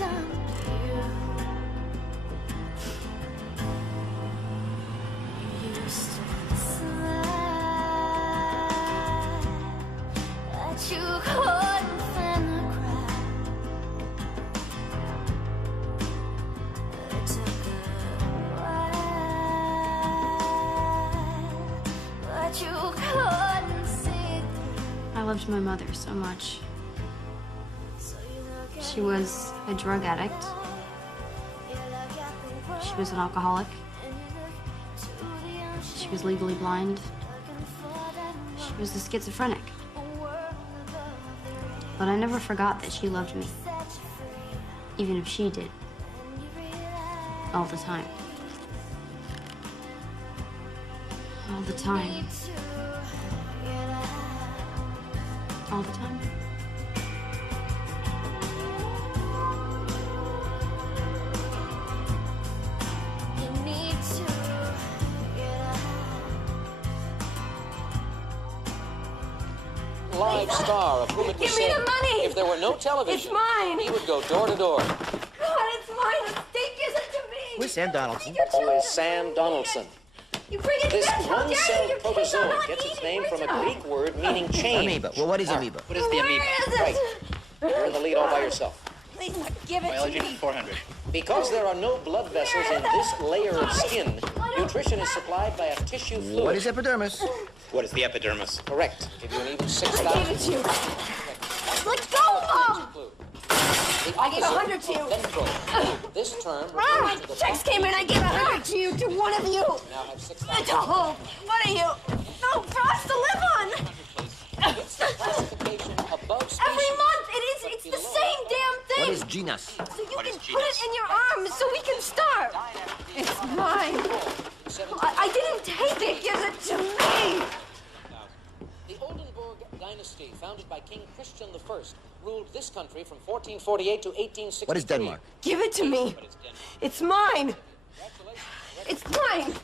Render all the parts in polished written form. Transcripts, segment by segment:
done here. You used to slide, but you couldn't find the crack. It took a while, but you couldn't see through. I loved my mother so much. She was a drug addict. She was an alcoholic. She was legally blind. She was a schizophrenic. But I never forgot that she loved me, even if she did, all the time. All the time. All the time. Live star of whom it was Give me said the money! if there were no television, It's mine! he would go door to door. God, it's mine! The state gives it to me! Who's Sam Donaldson? Who is Sam Donaldson? You bring it This back! How dare you! one-celled Your kids are protozoa not gets its eating name from a original. Greek word meaning change. Amoeba. Well, what is amoeba? What is the amoeba? Where is it? Right. You're in the lead all by yourself. Please, give it Biology to me. 400. Because there are no blood vessels in this layer of skin, nutrition is supplied by a tissue fluid. What is epidermis? What is the epidermis? Correct. Give you an even I 6,000. gave it to you. Let go, Mom! The I gave 100 opposite to you. of ventral. This term Ah, refers to the checks came in. I gave 100 to you, to one of you. now have To 6,000. hold. What are you? No, for us to live on. It's the classification above species. Every month, it's the same damn thing. What is genus? So you What can is put genus? it in your arms so we can starve. It's mine. I didn't take it. Give it to me. The Oldenburg dynasty, founded by King Christian I, ruled this country from 1448 to 1863. What is Denmark? Give it to me. It's mine. It's mine.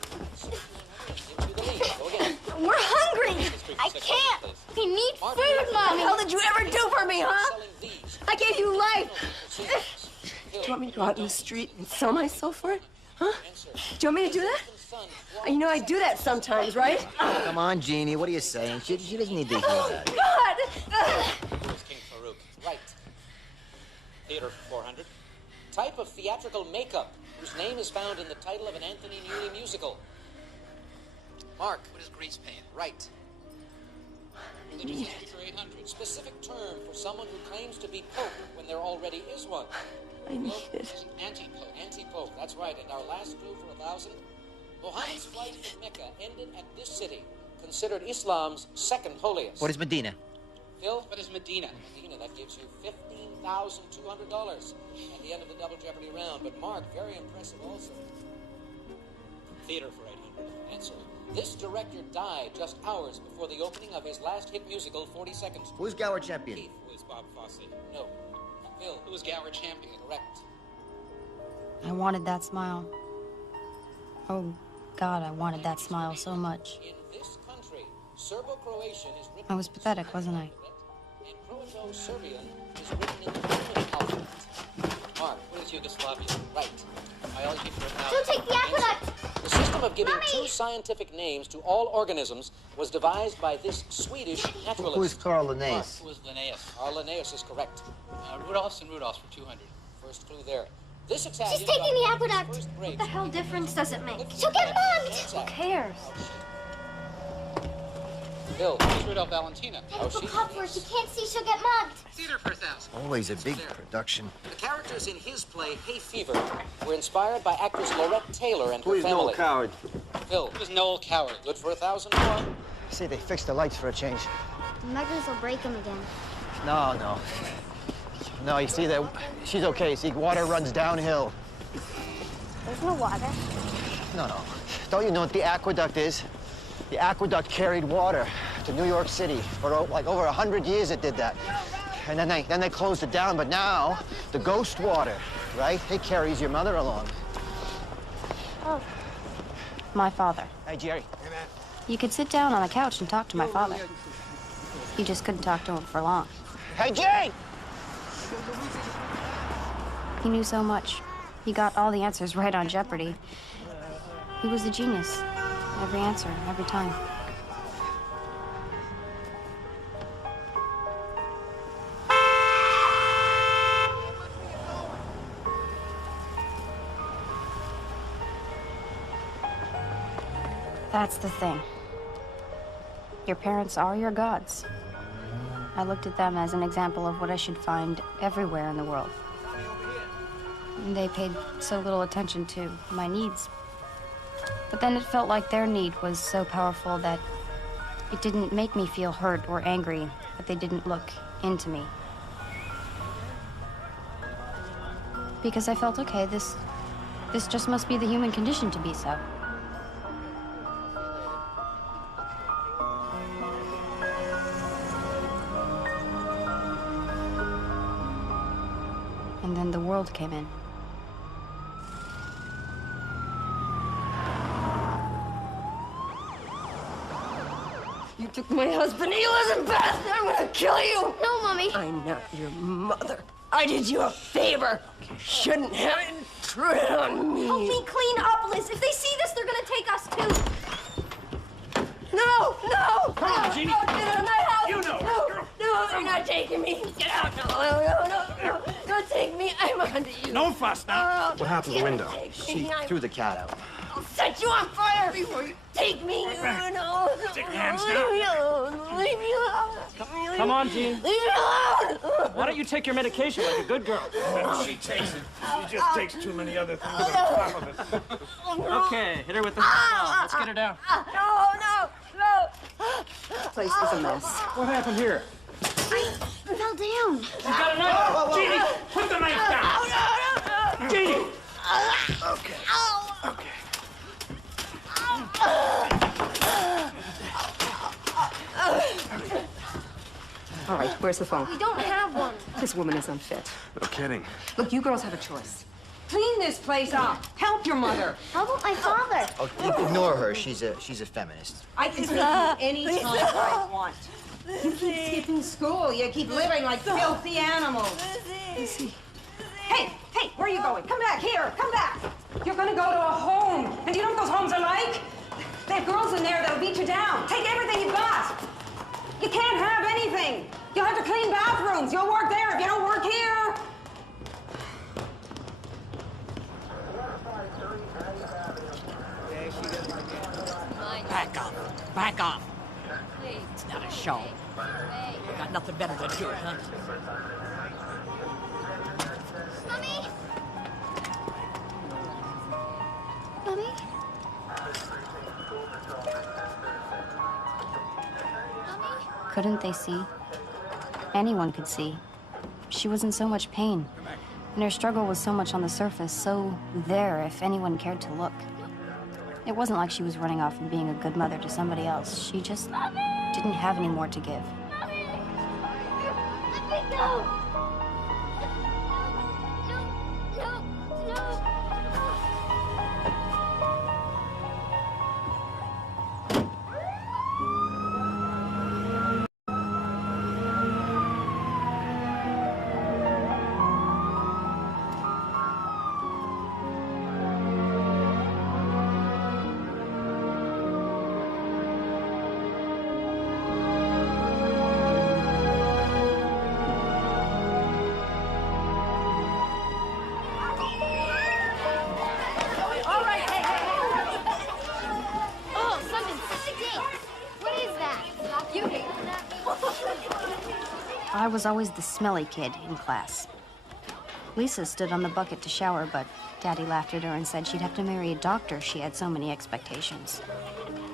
Into the lead. Go again. We're hungry. I can't. We need food, What the Mommy. hell did you ever do for me, huh? Selling these. I gave you life. Do you want me to go out in the street and sell myself for it? Huh? Do you want me to do that? You know I do that sometimes, right? Come on, Jeannie. What are you saying? She doesn't need to hear Oh, that. God! Who is King Farouk? Right. Theater 400. Type of theatrical makeup whose name is found in the title of an Anthony Newley musical. Mark. What is grease paint? Right. Religious literature 800. Specific term for someone who claims to be Pope when there already is one. I need it. Anti-Pope. Anti-Pope. That's right. And our last clue for 1,000. Muhammad's flight from Mecca ended at this city, considered Islam's second holiest. What is Medina? Phil? What is Medina? Medina, that gives you $15,200 at the end of the double jeopardy round. But Mark, very impressive also. Theater for 800. Answer. This director died just hours before the opening of his last hit musical, 40 Seconds. Who's Gower champion? Keith. Who is Bob Fosse? No. Phil. Who is Gower champion? Correct. I wanted that smile. Oh, God, I wanted that smile so much. In this country, Serbo-Croatian is written... I was pathetic, wasn't I? And Croato-Serbian is written in the Roman alphabet. Mark. What is Yugoslavia? Right. Biology for Don't 1,000. take the aqueduct. The system of giving Mommy! two scientific names to all organisms was devised by this Swedish naturalist. Who is Carl Linnaeus? Who is Linnaeus? Carl Linnaeus is correct. Rudolphs and Rudolphs for 200. First clue there. This Italian... She's taking the got aqueduct. his first break What the hell difference does it make? She'll get mugged. Who cares? Bill. Who is Rudolph Valentina? Oh, Take she- the cup where she can't see she'll get mugged. Theater for 1,000. Always a big production. The characters in his play, Hay Fever, were inspired by actress Laurette Taylor and her Please, family. no coward. Phil. Who is Noel Coward? Good for 1,000 more. See, they fixed the lights for a change. The muggers will break him again. No. No, you see that she's okay. See, water runs downhill. There's no water. No. Don't you know what the aqueduct is? The aqueduct carried water to New York City. For like over 100 years it did that. And then they closed it down, but now the ghost water, right? It carries your mother along. Oh. My father. Hey, Jerry. You could sit down on the couch and talk to my father. You just couldn't talk to him for long. Hey, Jerry! He knew so much. He got all the answers right on Jeopardy. He was a genius. Every answer, every time. That's the thing. Your parents are your gods. I looked at them as an example of what I should find everywhere in the world. And they paid so little attention to my needs. But then it felt like their need was so powerful that it didn't make me feel hurt or angry that they didn't look into me. Because I felt, okay, this just must be the human condition to be so. And then the world came in. You took my husband, Elizabeth! I'm gonna kill you! No, Mommy. I'm not your mother. I did you a favor. You shouldn't have intruded on me. Help me clean up, Liz. If they see this, they're gonna take us too. No, no! Come on, Jeannie. No, get out of my house! You know, No, girl. no, they're not taking me. Get out. No. Don't take me. I'm onto you. No fuss now. What happened to the window? She Threw the cat out. I'll set you on fire before you take me. No. Take your hands down. Leave me alone. Leave me alone. Come on, Jean. Leave me alone. Why don't you take your medication like a good girl? She takes it. She just takes too many other things on top of it. Okay, hit her with the now. Let's get her down. No. This place is a mess. What happened here? I fell down. You got a knife? Jeannie, put the knife down. Jeannie. Okay. All right, where's the phone? We don't have one. This woman is unfit. No kidding. Look, you girls have a choice. Clean this place up. Help your mother. How about my father? Oh, ignore her. She's a feminist. I can take you any time I want. You keep skipping school. You keep living like filthy animals. Hey, where are you going? Come back here. Come back. You're gonna go to a home. And do you know what those homes are like? They have girls in there that'll beat you down. Take everything you've got. You can't have anything. You'll have to clean bathrooms. You'll work there if you don't work here. Back off. It's not a show. Got nothing better to do, huh? Mommy? Mommy? Couldn't they see? Anyone could see. She was in so much pain. And her struggle was so much on the surface, so there if anyone cared to look. It wasn't like she was running off and being a good mother to somebody else. She just didn't have any more to give. Let me go! No! Oh, something stinks! What is that? You hate that? I was always the smelly kid in class. Lisa stood on the bucket to shower, but Daddy laughed at her and said she'd have to marry a doctor. She had so many expectations.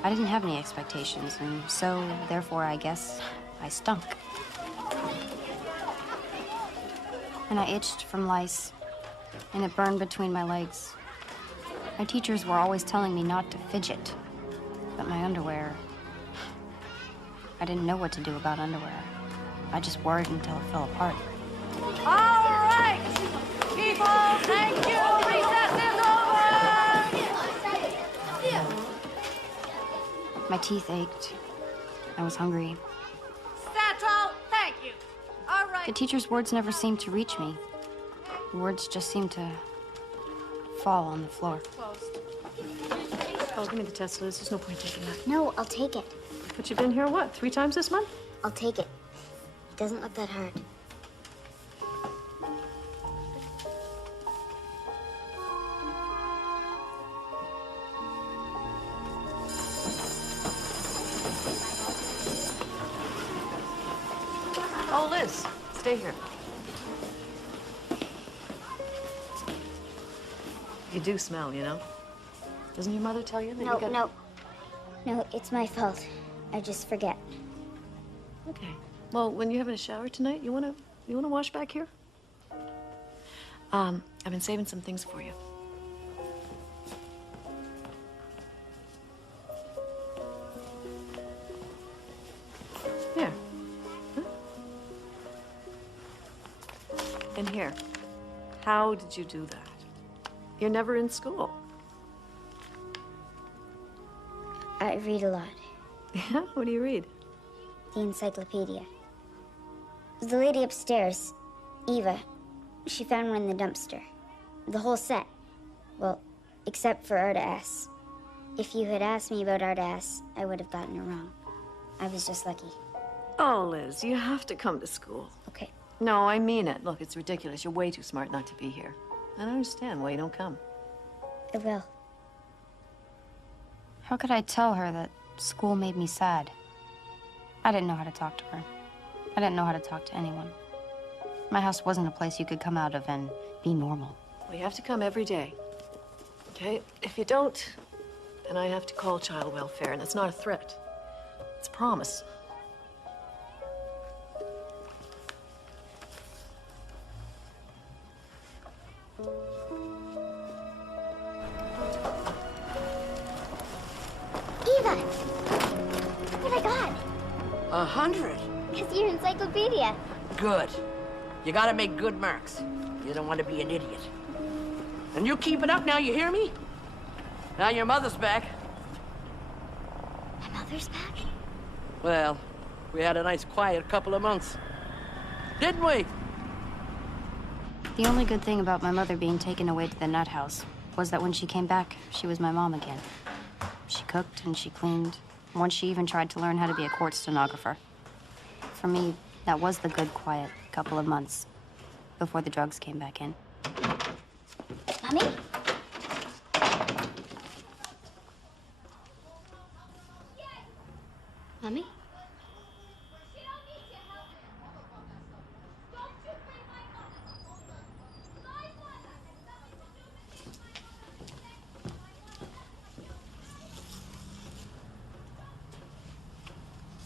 I didn't have any expectations, and so, therefore, I guess I stunk. And I itched from lice, and it burned between my legs. My teachers were always telling me not to fidget, but my underwear... I didn't know what to do about underwear. I just worried until it fell apart. All right, people, thank you. Recess is over. My teeth ached. I was hungry. That's all. Thank you. All right. The teacher's words never seemed to reach me. Words just seem to fall on the floor. Oh, give me the test, Liz. There's no point taking that. No, I'll take it. But you've been here, what, 3 times this month? I'll take it. It doesn't look that hard. Oh, Liz, stay here. You do smell, you know? Doesn't your mother tell you that No, you got... No, it's my fault. I just forget. Okay. Well, when you're having a shower tonight, you wanna wash back here? I've been saving some things for you. Here. Huh? And here. How did you do that? You're never in school. I read a lot. Yeah? What do you read? The encyclopedia. The lady upstairs, Eva, she found one in the dumpster. The whole set. Well, except for Arda-S. If you had asked me about Arda-S, I would have gotten it wrong. I was just lucky. Oh, Liz, you have to come to school. Okay. No, I mean it. Look, it's ridiculous. You're way too smart not to be here. I don't understand why you don't come. I will. How could I tell her that school made me sad? I didn't know how to talk to her. I didn't know how to talk to anyone. My house wasn't a place you could come out of and be normal. Well, you have to come every day. Okay? If you don't, then I have to call child welfare, and it's not a threat. It's a promise. Eva! What I got? 100. It's your encyclopedia. Good. You gotta make good marks. You don't want to be an idiot. And you keep it up now, you hear me? Now your mother's back. My mother's back? Well, we had a nice quiet couple of months. Didn't we? The only good thing about my mother being taken away to the nut house was that when she came back, she was my mom again. She cooked and she cleaned. Once she even tried to learn how to be a court stenographer. For me, that was the good, quiet couple of months before the drugs came back in. Mommy? Mommy?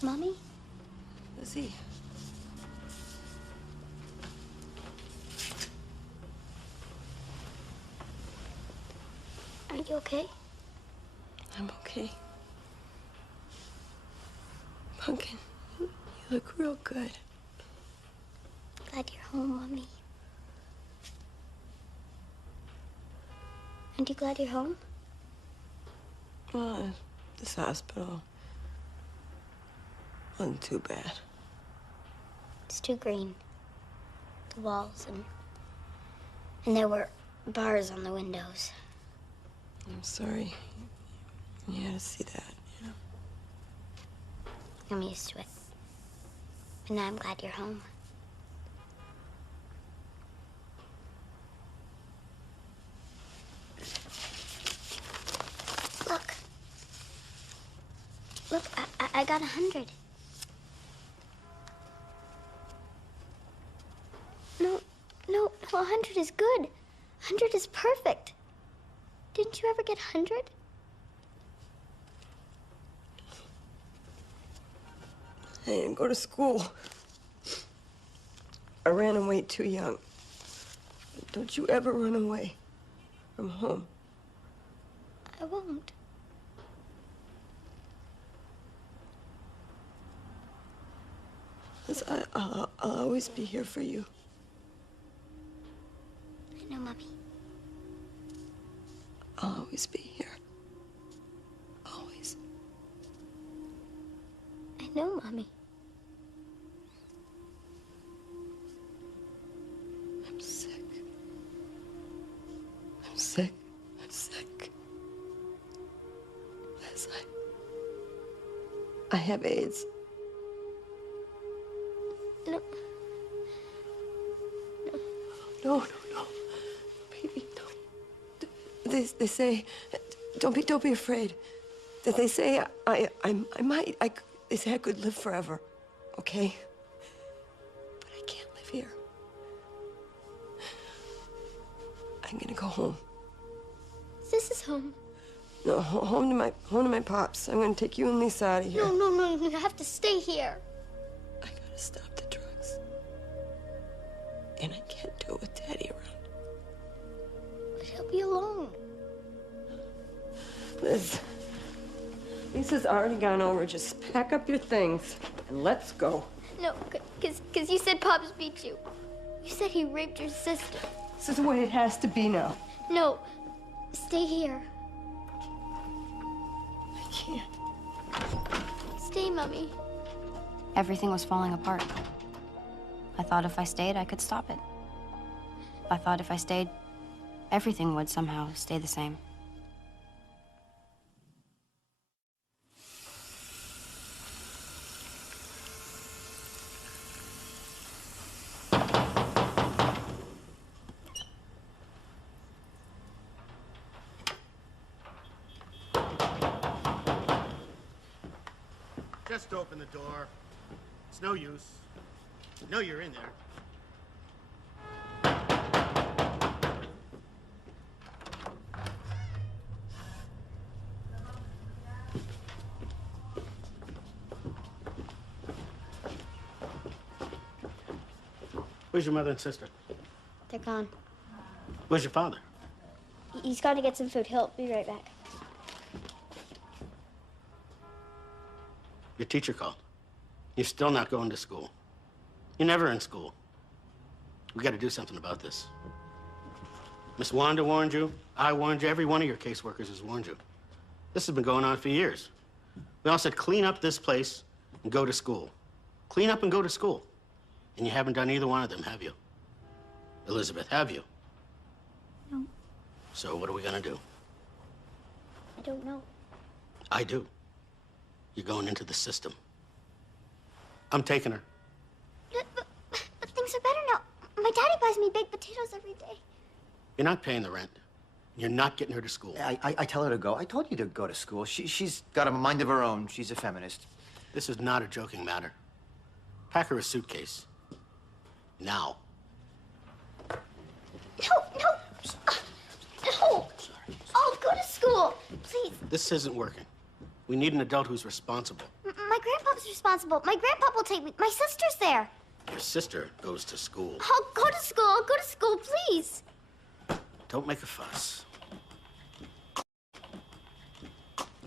Mommy? Lizzie. Are you okay? I'm okay. Pumpkin, you look real good. Glad you're home, Mommy. Aren't you glad you're home? Well, this hospital wasn't too bad. It's too green. The walls and there were bars on the windows. I'm sorry. You had to see that, you know. I'm used to it. But now I'm glad you're home. Look. Look, I got 100. No, 100 is good. 100 is perfect. Didn't you ever get 100? I didn't go to school. I ran away too young. Don't you ever run away from home. I won't. Liz, I'll always be here for you. I know, Mommy. I'll always be here. Always. I know, Mommy. I'm sick. have AIDS. No. No. Baby, don't. They say, don't be afraid. That they say they say I could live forever, okay? But I can't live here. I'm gonna go home. This is home. No, home to my pops. I'm gonna take you and Lisa out of here. No, you have to stay here. I gotta stop the drugs. And I can't do it with Daddy around. But he'll be alone. Liz, Lisa's already gone over. Just pack up your things and let's go. No, because you said Pops beat you. You said he raped your sister. This is the way it has to be now. No, stay here. I can't. Stay, Mommy. Everything was falling apart. I thought if I stayed, I could stop it. I thought if I stayed, everything would somehow stay the same. Just open the door. It's no use. You know you're in there. Where's your mother and sister? They're gone. Where's your father? He's got to get some food. He'll be right back. Your teacher called. You're still not going to school. You're never in school. We got to do something about this. Miss Wanda warned you. I warned you. Every one of your caseworkers has warned you. This has been going on for years. We all said clean up this place and go to school. Clean up and go to school. And you haven't done either one of them, have you? Elizabeth, have you? No. So what are we gonna do? I don't know. I do. You're going into the system. I'm taking her. But things are better now. My daddy buys me baked potatoes every day. You're not paying the rent. You're not getting her to school. I tell her to go. I told you to go to school. She's got a mind of her own. She's a feminist. This is not a joking matter. Pack her a suitcase. Now. No. No. I'll go to school, please. This isn't working. We need an adult who's responsible. My grandpa's responsible. My grandpa will take me. My sister's there. Your sister goes to school. I'll go to school. I'll go to school, please. Don't make a fuss.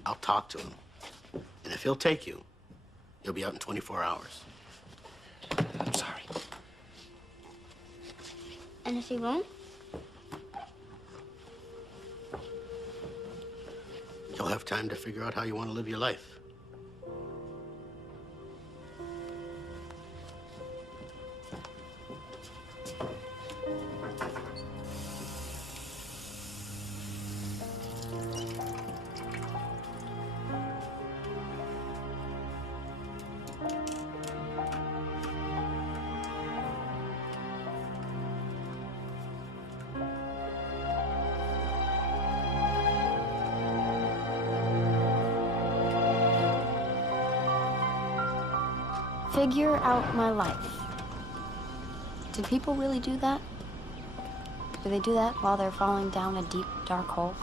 I'll talk to him. And if he'll take you, you'll be out in 24 hours. I'm sorry. And if he won't? You'll have time to figure out how you want to live your life. Figure out my life. Do people really do that? Do they do that while they're falling down a deep, dark hole?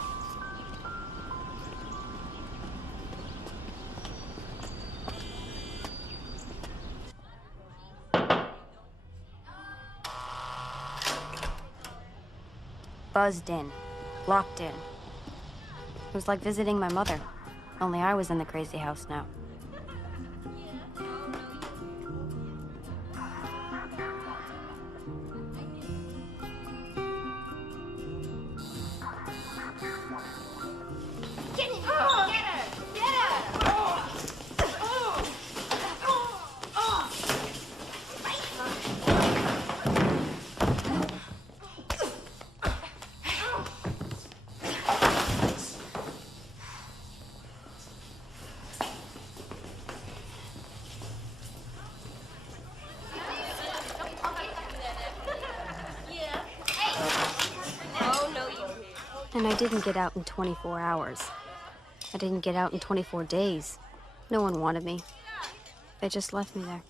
Buzzed in, locked in. It was like visiting my mother, only I was in the crazy house now. And I didn't get out in 24 hours. I didn't get out in 24 days. No one wanted me. They just left me there.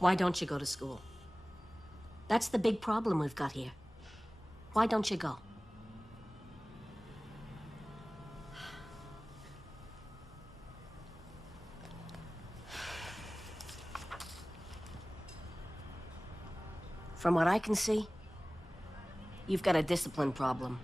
Why don't you go to school? That's the big problem we've got here. Why don't you go? From what I can see, you've got a discipline problem.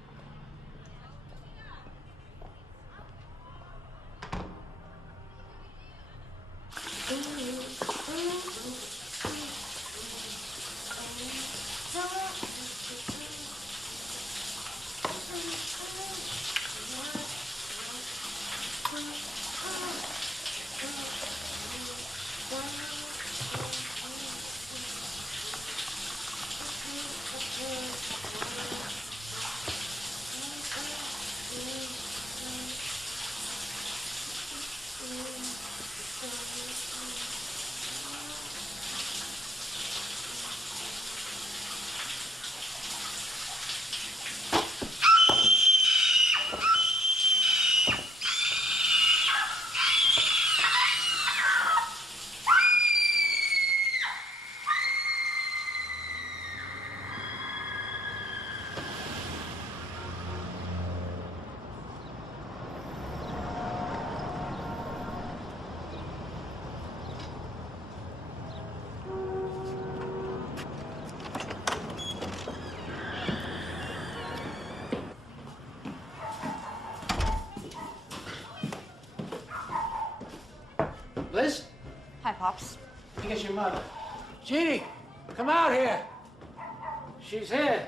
Liz? Hi, Pops. I think it's your mother. Jeannie, come out here. She's here.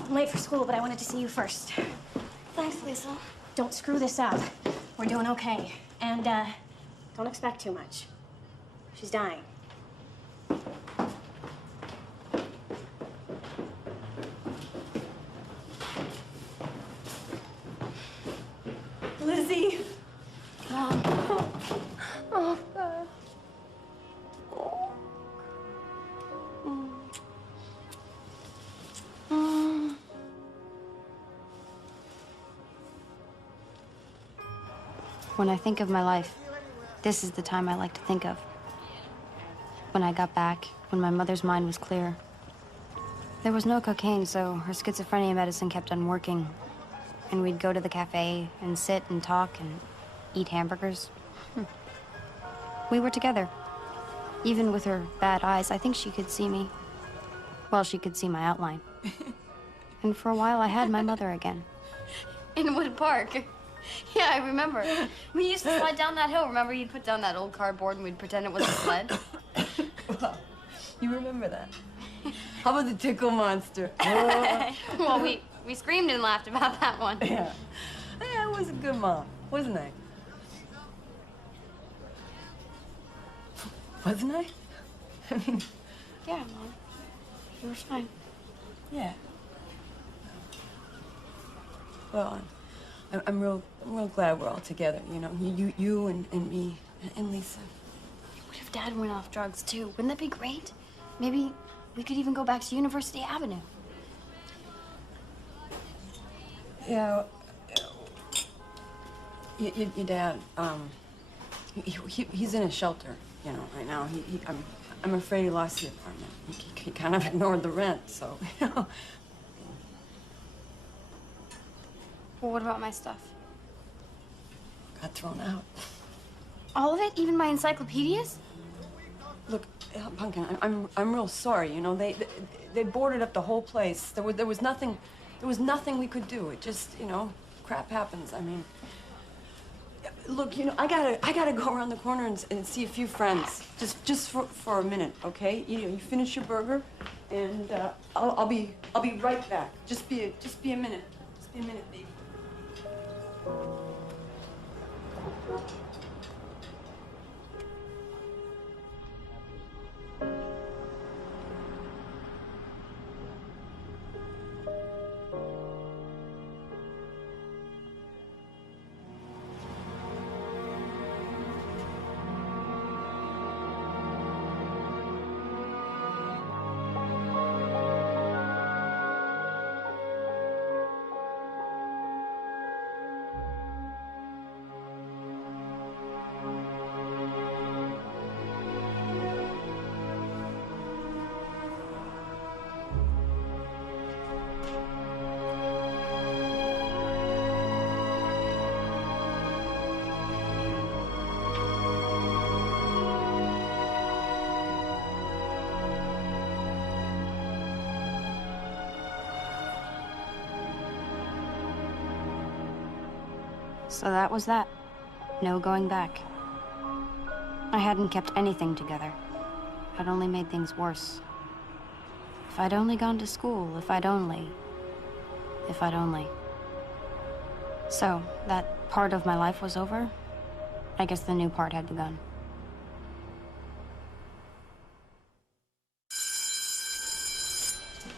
I'm late for school, but I wanted to see you first. Thanks, Liesl. Don't screw this up. We're doing okay. And, don't expect too much. She's dying. Lizzie. Mom. Oh, God. When I think of my life, this is the time I like to think of. When I got back, when my mother's mind was clear. There was no cocaine, so her schizophrenia medicine kept on working. And we'd go to the cafe and sit and talk and eat hamburgers. We were together. Even with her bad eyes, I think she could see me. Well, she could see my outline. And for a while, I had my mother again. In Wood Park. Yeah, I remember. We used to slide down that hill. Remember, you'd put down that old cardboard and we'd pretend it was a sled? Well, you remember that? How about the tickle monster? Well, we screamed and laughed about that one. Yeah. I was a good mom, wasn't I? Wasn't I? I mean... Yeah, Mom. You were fine. Yeah. Well, I'm real glad we're all together, you know? You and me and Lisa. What if Dad went off drugs, too? Wouldn't that be great? Maybe we could even go back to University Avenue. Yeah. Your dad, he's in a shelter, you know, right now. I'm afraid he lost the apartment. He kind of ignored the rent, so, you know. Well, what about my stuff? Got thrown out. All of it? Even my encyclopedias? Look, Pumpkin, I'm real sorry, you know. They boarded up the whole place. There was nothing we could do. It just, you know, crap happens. I mean, look, you know, I gotta go around the corner and see a few friends, just for a minute, okay? You know, you finish your burger, and I'll be right back. Just be a minute. Just be a minute, baby. So that was that. No going back. I hadn't kept anything together. I'd only made things worse. If I'd only gone to school, if I'd only. So, that part of my life was over. I guess the new part had begun.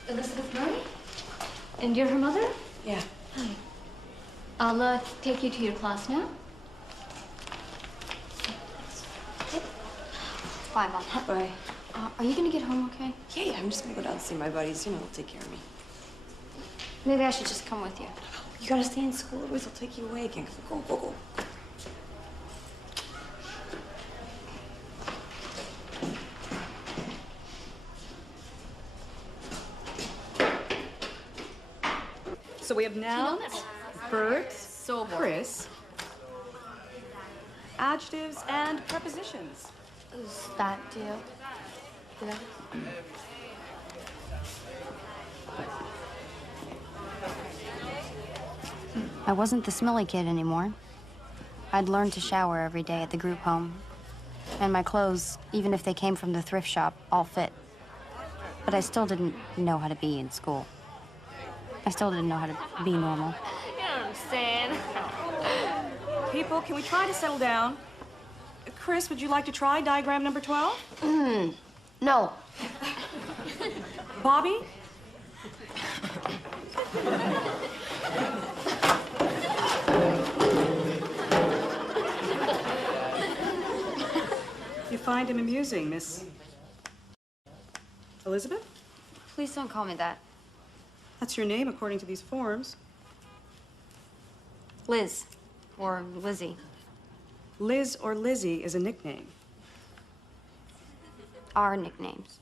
Elizabeth Murray? And you're her mother? Yeah. Hi. I'll take you to your class now. Bye, Mom. Bye. Are you gonna get home okay? Yeah, I'm just gonna go down and see my buddies. You know, they'll take care of me. Maybe I should just come with you. You gotta stay in school, otherwise they'll take you away again. Go. So we have now Bert, So boring. Chris, adjectives and prepositions. Is that deal? Yeah. I wasn't the smelly kid anymore. I'd learned to shower every day at the group home. And my clothes, even if they came from the thrift shop, all fit. But I still didn't know how to be in school. I still didn't know how to be normal. You know what I'm saying? People, can we try to settle down? Chris, would you like to try diagram number 12? No. Bobby? You find him amusing, Miss Elizabeth? Please don't call me that. That's your name according to these forms. Liz. Or Lizzie. Liz or Lizzie is a nickname. Our nicknames.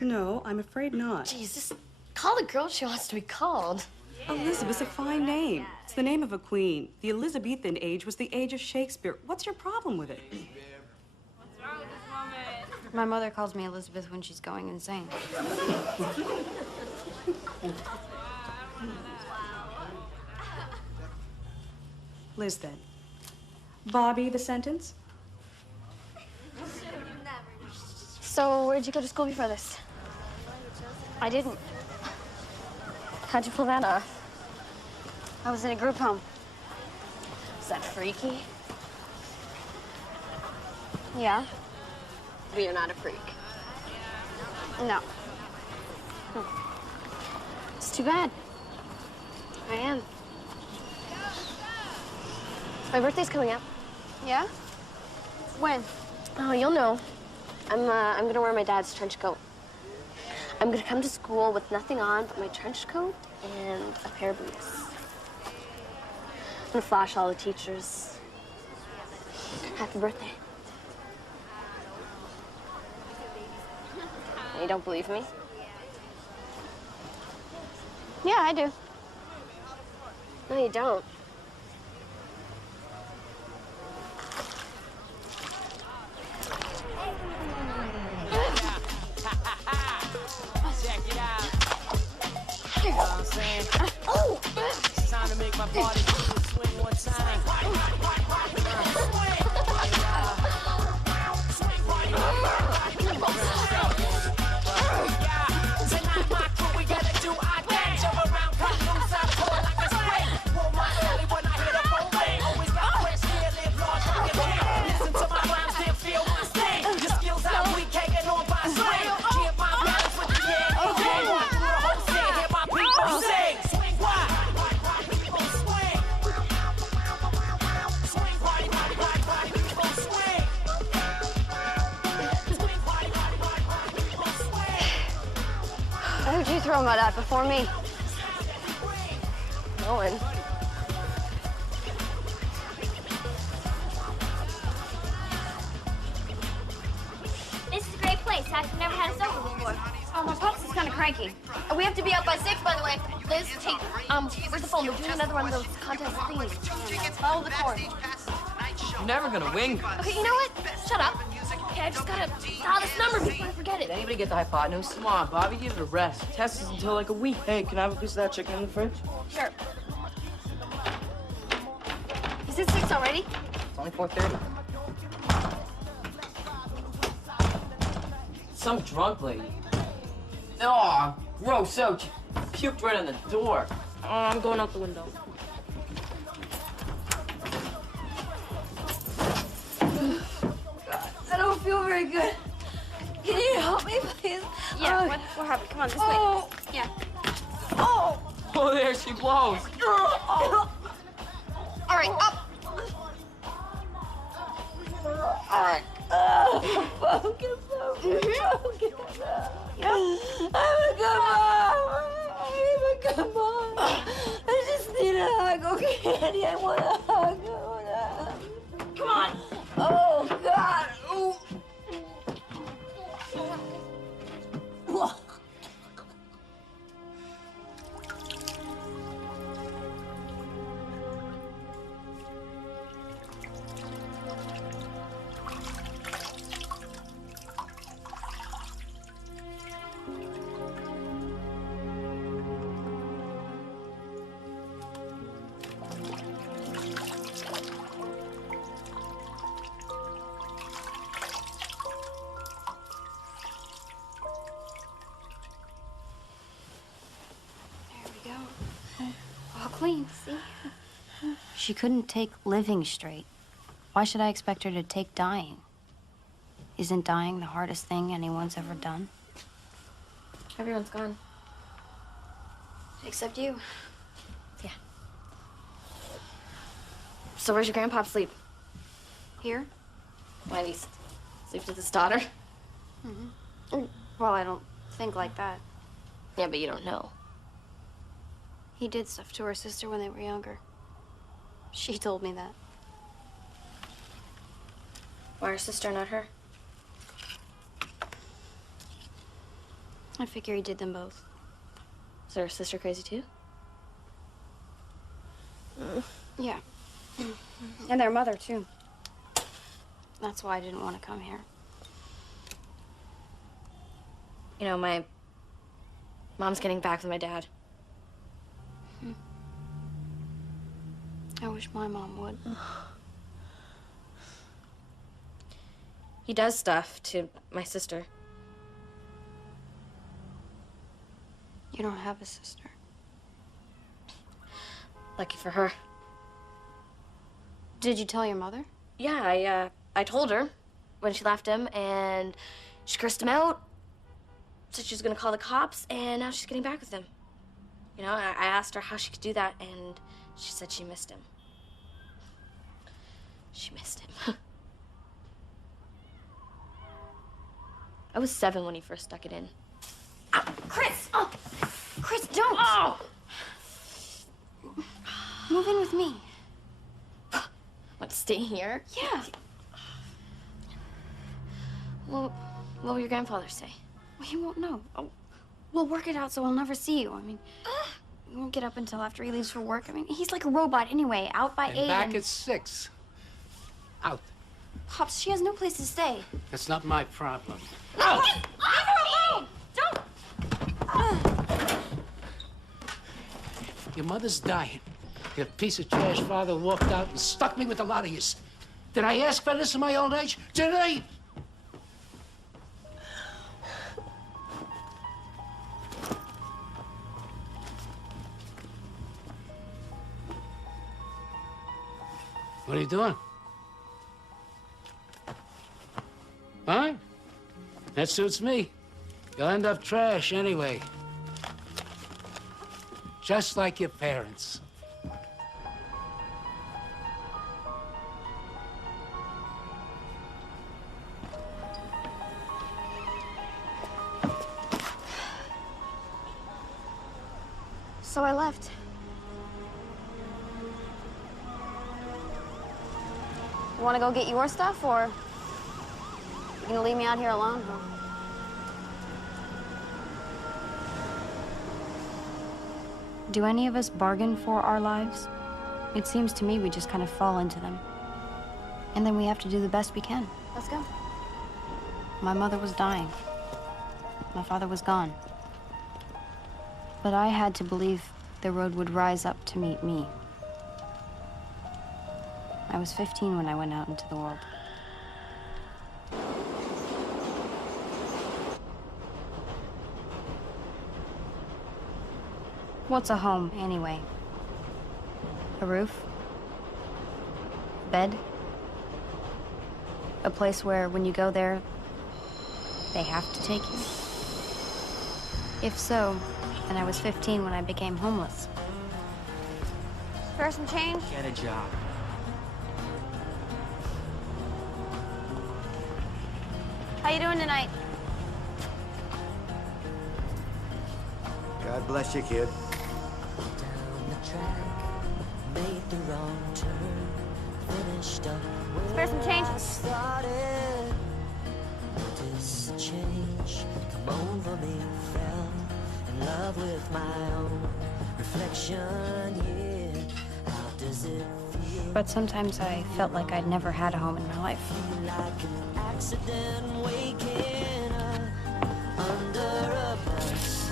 No, I'm afraid not. Jesus, call the girl she wants to be called. Elizabeth's a fine name. It's the name of a queen. The Elizabethan age was the age of Shakespeare. What's your problem with it? My mother calls me Elizabeth when she's going insane. Liz, then. Bobby, the sentence? So, where'd you go to school before this? I didn't. How'd you pull that off? I was in a group home. Is that freaky? Yeah? But you're not a freak. No. It's too bad. I am. My birthday's coming up. Yeah? When? Oh, you'll know. I'm gonna wear my dad's trench coat. I'm gonna come to school with nothing on but my trench coat and a pair of boots. I'm gonna flash all the teachers. Happy birthday. You don't believe me? Yeah, I do. No, you don't. Check it out. You know what I'm saying? Oh! It's time to make my body swing one time. Tonight, my crew, we gotta do our thing. Jump around, cut loose, I pull like a spring. Pull my belly when I hit a phone ring. Always got fresh hair, live large, like a thing. Listen to my rhymes, then feel my sting. Your skills out, we taking on by swing. Get my balance with the head. Walk through the whole scene, hear my people sing. Swing, why? People swing. Swing, party, party, party, party, people swing. Swing, party, party, party, party, people swing. Who'd you throw mud at before me? No one. This is a great place. I've never had a supper before. Oh, my pops is kind of cranky. We have to be up by 6, by the way. Liz, take, where's the phone? We're doing another one of those contest thingies. Follow the cord. You're never gonna win. Okay, you know what? Shut up. Okay, I just gotta dial this number before I forget Did it. anybody get the hypotenuse? Come on, Bobby, give it a rest. Test is until like a week. Hey, can I have a piece of that chicken in the fridge? Sure. Is it 6 already? It's only 4:30. Some drunk lady. Oh, gross. So puked right on the door. Oh, I'm going out the window. I don't feel very good. Can you help me, please? Yeah, what happened? Come on, this Oh. way. Yeah. Oh! Oh, there she blows. Oh. All right, up. All right. Focus, focus, focus. I'm a good mom. I'm a good mom. I just need a hug, okay, Andy? I want a hug. I want a hug. Come on. Oh, God. Ooh. All clean, see? She couldn't take living straight. Why should I expect her to take dying? Isn't dying the hardest thing anyone's ever done? Everyone's gone. Except you. Yeah. So where's your grandpa sleep? Here? Why, he sleeps with his daughter? Mm-hmm. Well, I don't think like that. Yeah, but you don't know. He did stuff to her sister when they were younger. She told me that. Why her sister, not her? I figure he did them both. Is her sister crazy too? Yeah. And their mother, too. That's why I didn't want to come here. You know, my mom's getting back with my dad. I wish my mom would. He does stuff to my sister. You don't have a sister. Lucky for her. Did you tell your mother? Yeah, I told her when she left him, and she cursed him out. Said she was gonna call the cops, and now she's getting back with him. You know, I asked her how she could do that, and she said she missed him. She missed him. I was 7 when he first stuck it in. Chris! Oh! Chris, don't! Oh! Move in with me. What, stay here? Yeah. Well, what will your grandfather say? Well, he won't know. Oh, we'll work it out so I'll never see you. I mean, we won't get up until after he leaves for work. I mean, he's like a robot anyway, out by 8. Back at 6. Out. Pops, she has no place to stay. That's not my problem. No! Leave her alone! Don't! Your mother's dying. Your piece of trash father walked out and stuck me with a lot of yous. Did I ask for this in my old age? Did I? What are you doing? Fine. That suits me. You'll end up trash anyway. Just like your parents. So I left. You want to go get your stuff, or you gonna leave me out here alone, huh? Do any of us bargain for our lives? It seems to me we just kind of fall into them. And then we have to do the best we can. Let's go. My mother was dying. My father was gone. But I had to believe the road would rise up to meet me. I was 15 when I went out into the world. What's a home, anyway? A roof? Bed? A place where, when you go there, they have to take you? If so, then I was 15 when I became homeless. Spare some change? Get a job. How you doing tonight? God bless you, kid. Made the wrong turn, finished up Spare some change? I started. Notice a change come over me, fell in love with my own reflection, yeah. How does it feel? But sometimes I felt like I'd never had a home in my life. Like an accident waking up under a bus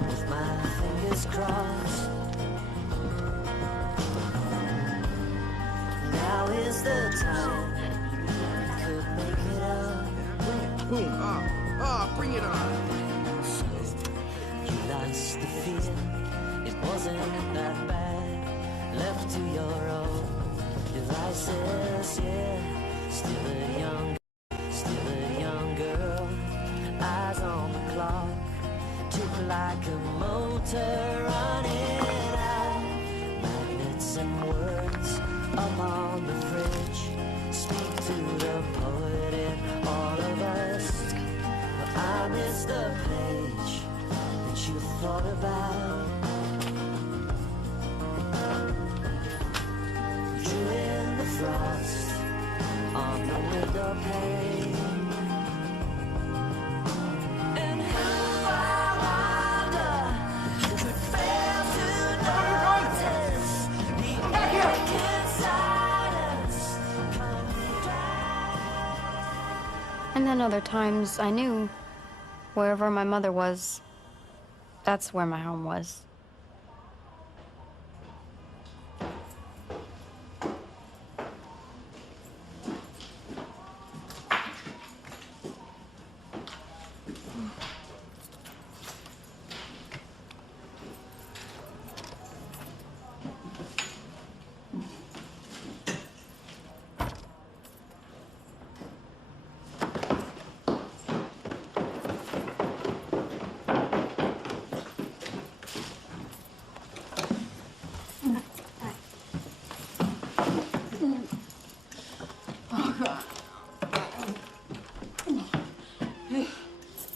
with my fingers crossed. Now is the time we could make it up. Boom. Bring it on. You lost the fear, it wasn't that bad. Left to your own devices, yeah. Still a young girl. Eyes on the clock, tick like a motor running out. Magnets and words up on the fridge, speak to the poet in all of us. But I miss the page that you thought about. Drew in the frost on the window pane. And who I wonder could fail to notice the aching silence coming down. And then other times I knew wherever my mother was, that's where my home was.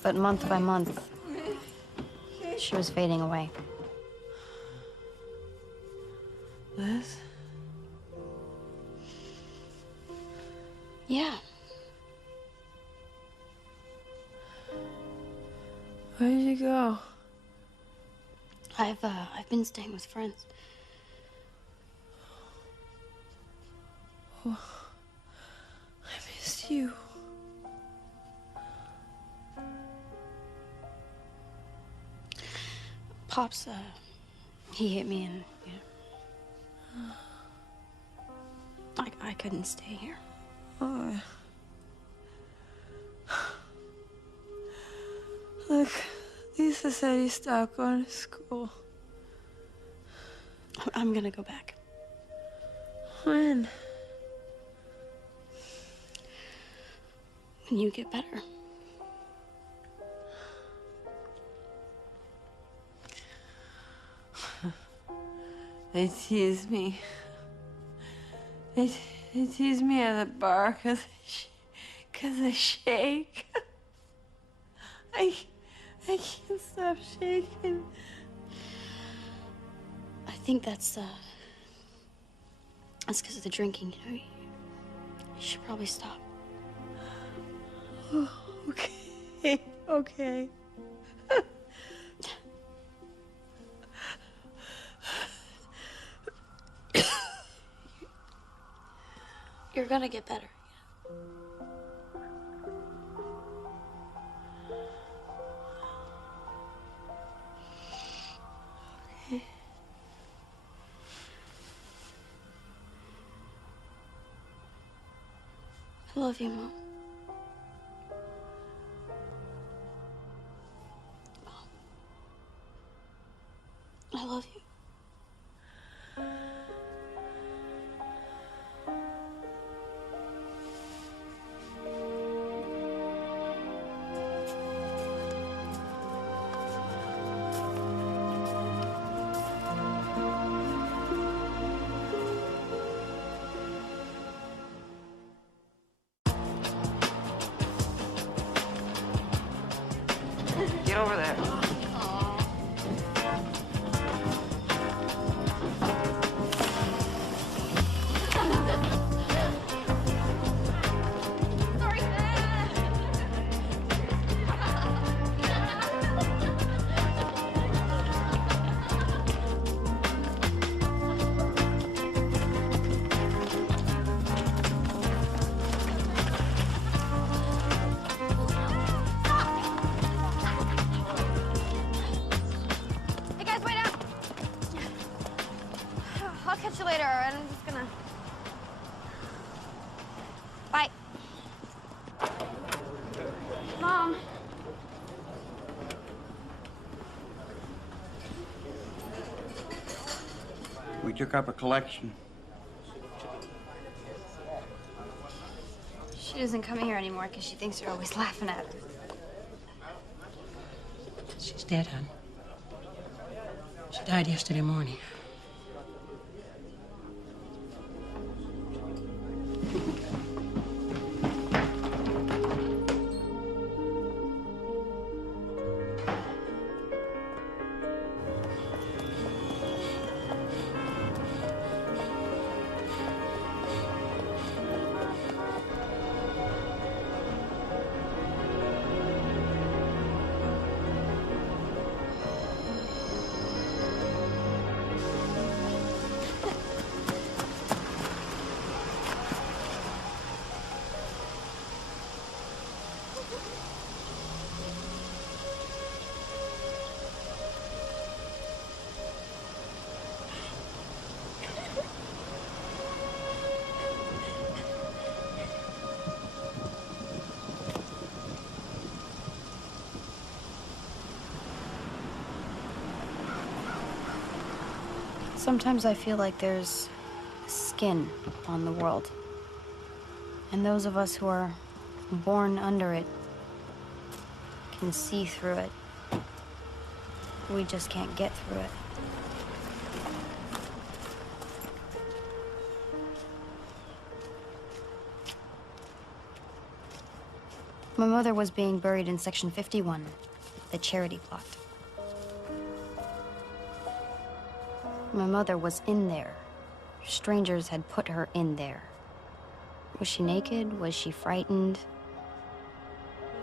But month by month, she was fading away. Liz? Yeah. Where did you go? I've been staying with friends. Oh, I missed you. Pops, he hit me and, I couldn't stay here. Oh. Look, Lisa said you stopped going to school. I'm gonna go back. When? When you get better. They tease me. They tease me at the bar because I shake. I can't stop shaking. I think that's because of the drinking, you know? You should probably stop. Oh, okay, okay. You're gonna get better. Okay. love you, Mom. I love you. Get over there. Hey guys, wait up! I'll catch you later, and I'm just gonna... Bye. Mom. We took up a collection. She doesn't come here anymore because she thinks you're always laughing at her. She's dead, hon. She died yesterday morning. Sometimes I feel like there's skin on the world. And those of us who are born under it can see through it. We just can't get through it. My mother was being buried in Section 51, the charity plot. My mother was in there. Strangers had put her in there. Was she naked? Was she frightened?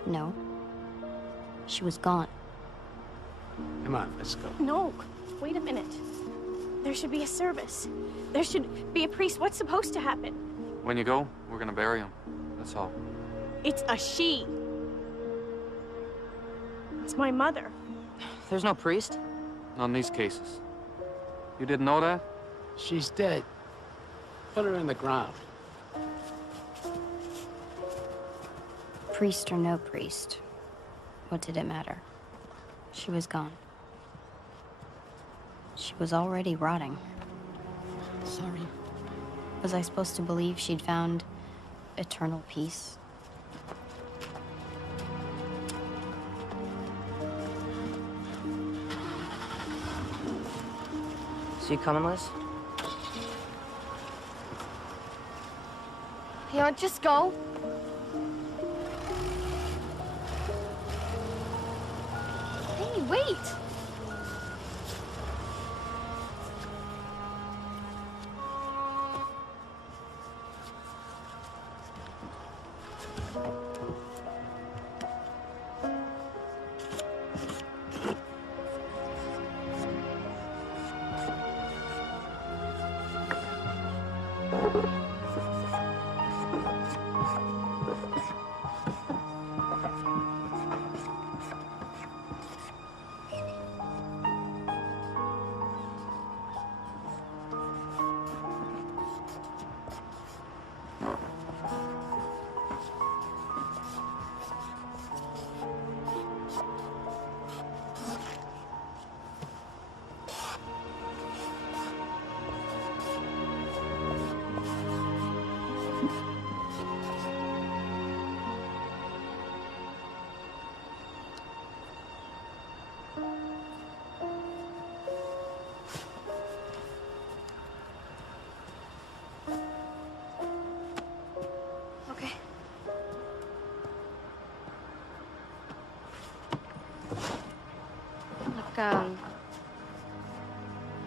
No. She was gone. Come on, let's go. No, wait a minute. There should be a service. There should be a priest. What's supposed to happen? When you go, we're gonna bury him. That's all. It's a she. It's my mother. There's no priest? Not in these cases. You didn't know that? She's dead. Put her in the ground. Priest or no priest, what did it matter? She was gone. She was already rotting. Sorry. Was I supposed to believe she'd found eternal peace? See you coming, Liz? You know, just go. Hey, wait.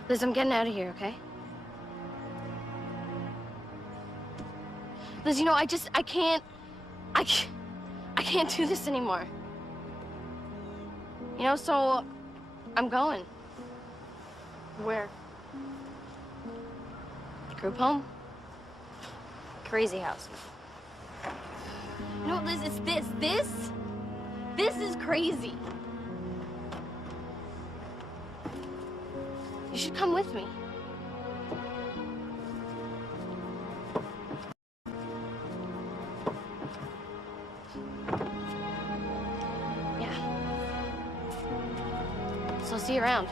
Liz, I'm getting out of here, okay? Liz, you know, I can't do this anymore. You know, so I'm going. Where? Group home. Crazy house. No, Liz, it's this is crazy. You should come with me. Yeah. So see you around.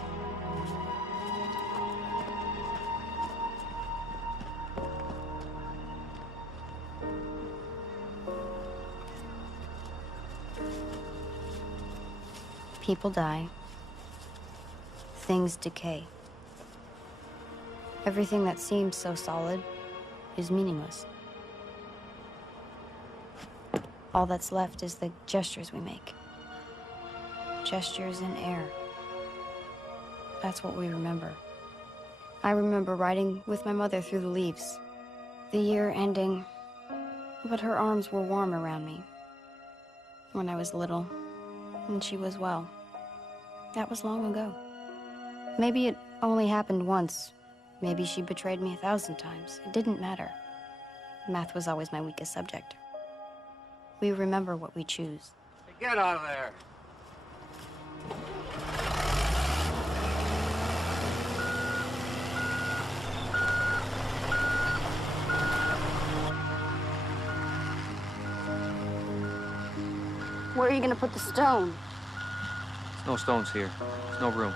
People die. Things decay. Everything that seems so solid is meaningless. All that's left is the gestures we make. Gestures in air. That's what we remember. I remember riding with my mother through the leaves. The year ending, but her arms were warm around me. When I was little, and she was well. That was long ago. Maybe it only happened once. Maybe she betrayed me 1,000 times. It didn't matter. Math was always my weakest subject. We remember what we choose. Get out of there. Where are you gonna put the stone? There's no stones here. There's no room.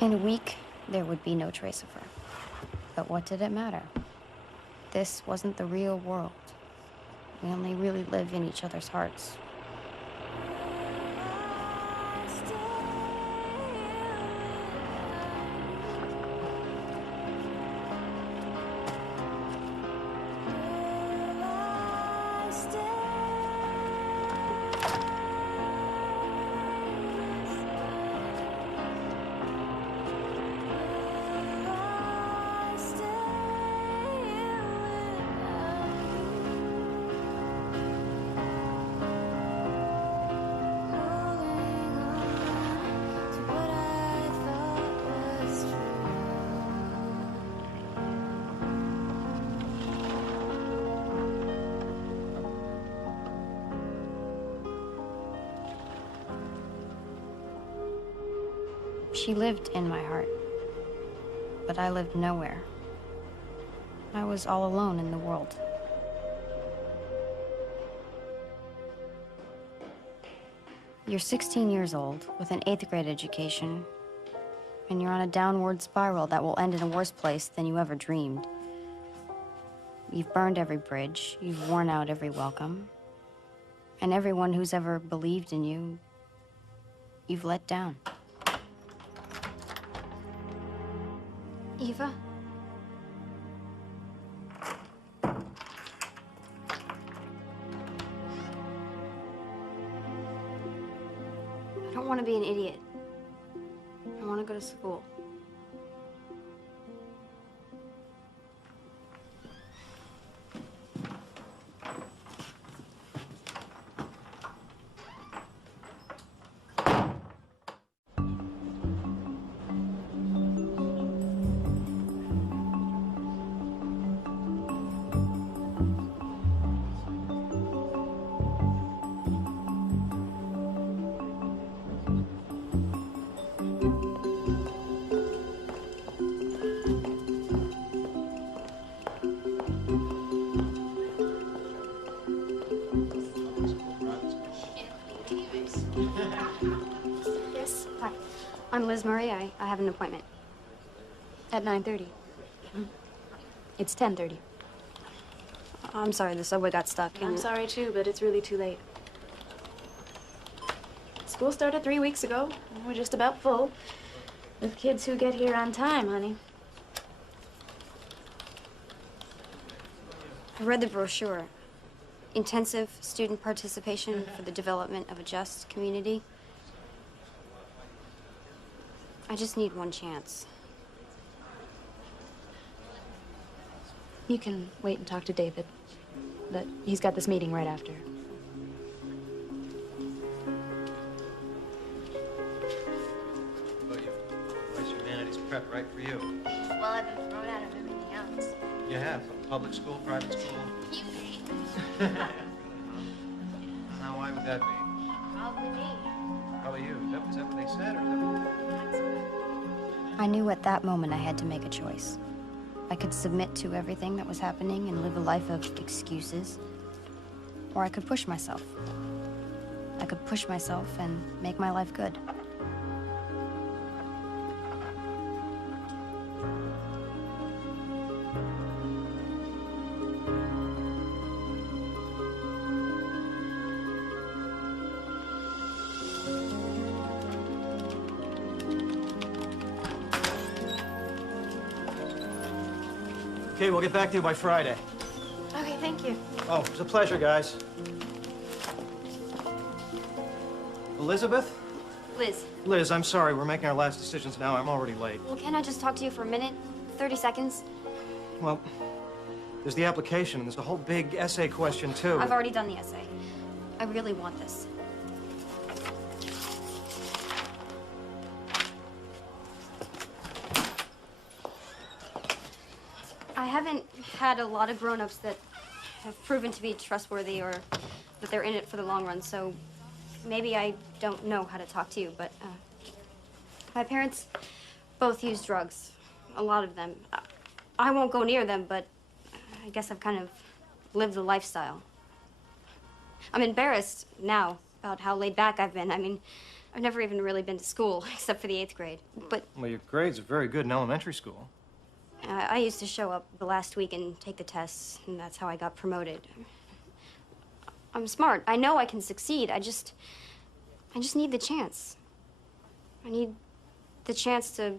In a week, there would be no trace of her. But what did it matter? This wasn't the real world. We only really live in each other's hearts. She lived in my heart, but I lived nowhere. I was all alone in the world. You're 16 years old with an 8th grade education, and you're on a downward spiral that will end in a worse place than you ever dreamed. You've burned every bridge, you've worn out every welcome, and everyone who's ever believed in you, you've let down. Eva? I don't want to be an idiot. I want to go to school. Yes. Hi. I'm Liz Murray. I have an appointment. At 9:30. It's 10:30. I'm sorry, the subway got stuck. I'm sorry too, but it's really too late. School started 3 weeks ago. We're just about full. With kids who get here on time, honey. I read the brochure. intensive student participation for the development of a just community. I just need one chance. You can wait and talk to David. He's got this meeting right after. Nice humanities prep right for you. Well, I've been thrown out of everything else. You have? Public school, private school? You paid. Now, why would that be? Probably me. Probably you. Is that what they said, or is that what... I knew at that moment I had to make a choice. I could submit to everything that was happening and live a life of excuses, or I could push myself. I could push myself and make my life good. Okay, we'll get back to you by Friday. Okay, thank you. Oh, it was a pleasure, guys. Elizabeth? Liz, Liz, I'm sorry. We're making our last decisions now. I'm already late. well, can I just talk to you for a minute? 30 seconds? Well, there's the application, and there's the whole big essay question, too. I've already done the essay. I really want this. I haven't had a lot of grown-ups that have proven to be trustworthy or that they're in it for the long run, so maybe I don't know how to talk to you, but my parents both use drugs, a lot of them. I won't go near them, but I guess I've kind of lived the lifestyle. I'm embarrassed now about how laid back I've been. I mean, I've never even really been to school except for the 8th grade, but Well, your grades are very good in elementary school. I used to show up the last week and take the tests, and that's how I got promoted. I'm smart. I know I can succeed. I just need the chance. I need the chance to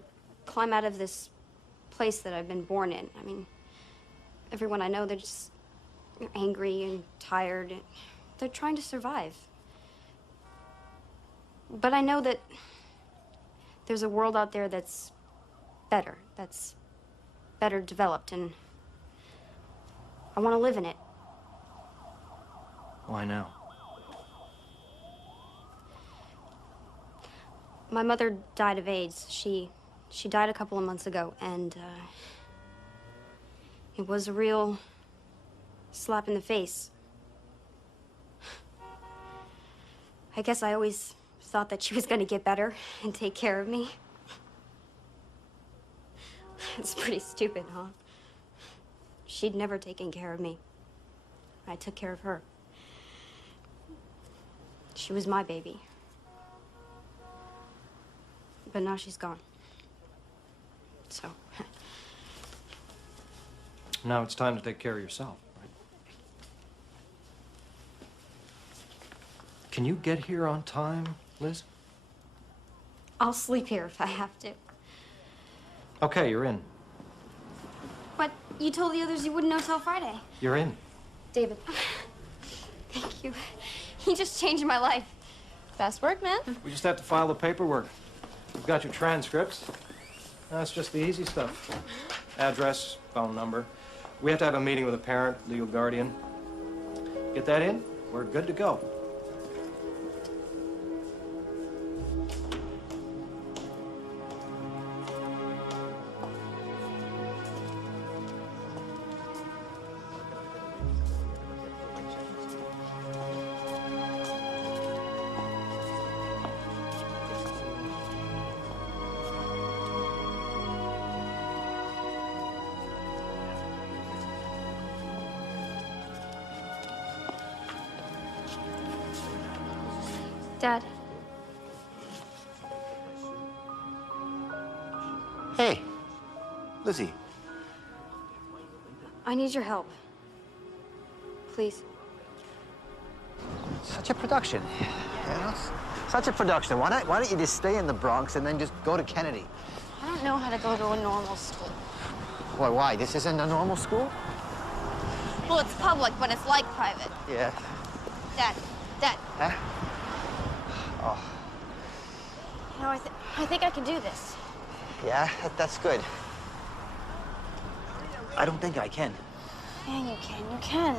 climb out of this place that I've been born in. I mean, everyone I know, they're just angry and tired. They're trying to survive. But I know that there's a world out there that's better, that's better developed, and I want to live in it. Why now? My mother died of AIDS. She died a couple of months ago, and it was a real slap in the face. I guess I always thought that she was going to get better and take care of me. It's pretty stupid, huh? She'd never taken care of me. I took care of her. She was my baby. But now she's gone. So. Now it's time to take care of yourself, right? Can you get here on time, Liz? I'll sleep here if I have to. Okay, you're in. But you told the others you wouldn't know till Friday. You're in. David. Thank you. He just changed my life. Fast work, man. We just have to file the paperwork. We've got your transcripts. That's just the easy stuff. Address, phone number. We have to have a meeting with a parent, legal guardian. Get that in, we're good to go. Dad. Hey, Lizzie. I need your help. Please. Such a production, you know? Such a production. Why don't you just stay in the Bronx and then just go to Kennedy? I don't know how to go to a normal school. Why? This isn't a normal school? Well, it's public, but it's like private. Yeah. Dad, Dad. Huh? Oh, You know, I think I can do this. yeah? That's good. I don't think I can. Yeah, you can. You can.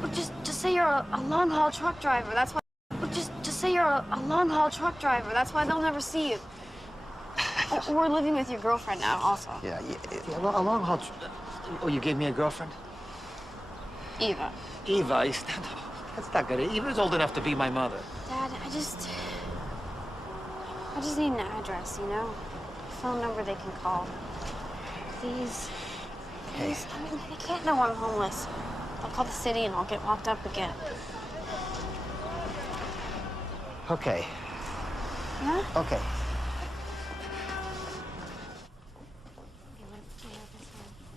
Well, just say you're a long-haul truck driver. That's why. Well, just say you're a long-haul truck driver. That's why they'll never see you. We're living with your girlfriend now, also. Yeah, a long haul. Oh, you gave me a girlfriend? Eva. Eva, that's not good. Eva's old enough to be my mother. Dad, I just need an address, you know? A phone number they can call. Please. Please. I mean, they can't know I'm homeless. I'll call the city and I'll get locked up again. Okay. Yeah? Okay.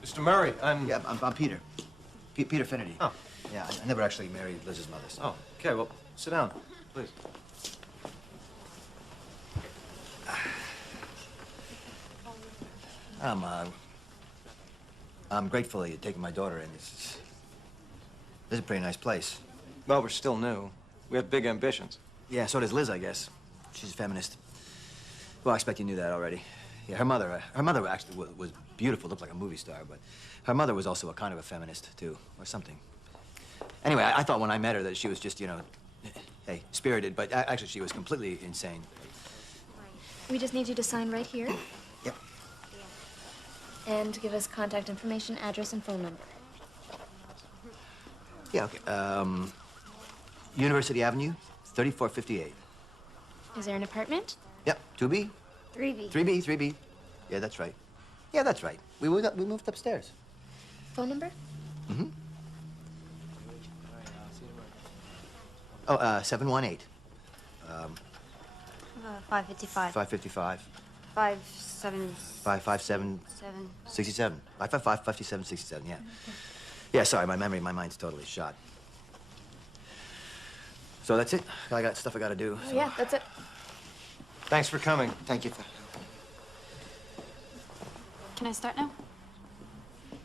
Mr. Murray, Yeah, I'm Peter. Peter Finnerty. Oh. Yeah, I never actually married Liz's mother. So. Oh, okay, well, sit down, please. I'm grateful that you're taking my daughter in. This is a pretty nice place. Well, we're still new. We have big ambitions. Yeah, so does Liz, I guess. She's a feminist. Well, I expect you knew that already. Yeah, her mother actually was beautiful, looked like a movie star, but her mother was also a kind of a feminist, too, or something. Anyway, I thought when I met her that she was just, you know, hey, spirited, but actually she was completely insane. We just need you to sign right here. Yep. And give us contact information, address, and phone number. Yeah, okay. University Avenue, 3458. Is there an apartment? Yep, 2B? 3B. 3B. Yeah, that's right. Yeah, that's right. We moved upstairs. Phone number? Mm-hmm. Oh, 718. 555. 555. 557. 67. 555, 57, 67, yeah. Yeah, sorry, my mind's totally shot. So that's it. I got stuff I gotta do. Oh, yeah, that's it. Thanks for coming. Thank you. Can I start now?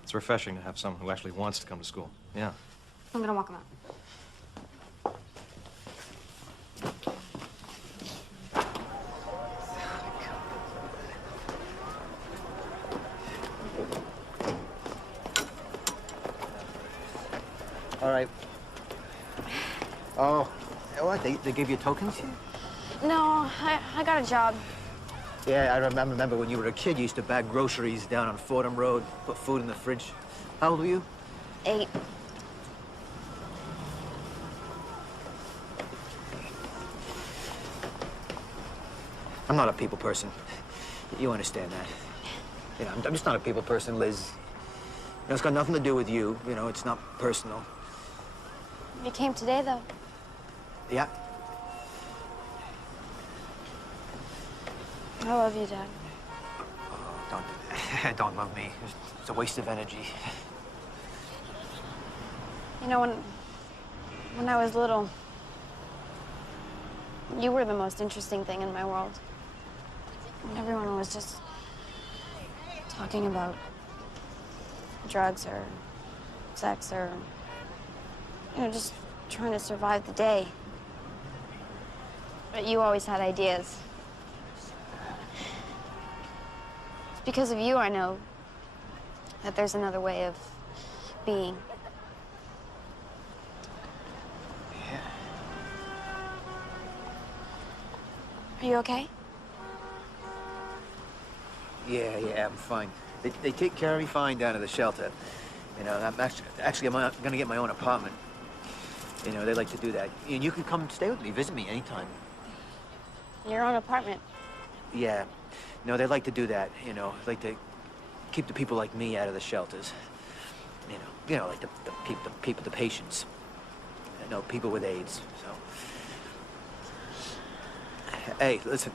It's refreshing to have someone who actually wants to come to school. Yeah. I'm gonna walk him out. All right. Oh, what? They gave you tokens here? No, I got a job. Yeah, I remember when you were a kid, you used to bag groceries down on Fordham Road, put food in the fridge. How old were you? 8. I'm not a people person. You understand that. You know, I'm just not a people person, Liz. You know, it's got nothing to do with you. You know, it's not personal. You came today, though. Yeah. I love you, Dad. Don't love me. It's a waste of energy. You know, when I was little, you were the most interesting thing in my world. And everyone was just talking about drugs or sex or, you know, just trying to survive the day. But you always had ideas. It's because of you I know that there's another way of being. Are you okay? Yeah, I'm fine. They take care of me fine down at the shelter. You know, I'm gonna get my own apartment. You know, they like to do that. And you can come stay with me, visit me anytime. Your own apartment? Yeah. No, they like to do that, you know. They like to keep the people like me out of the shelters. You know, like the patients. You know, people with AIDS, so. Hey, listen.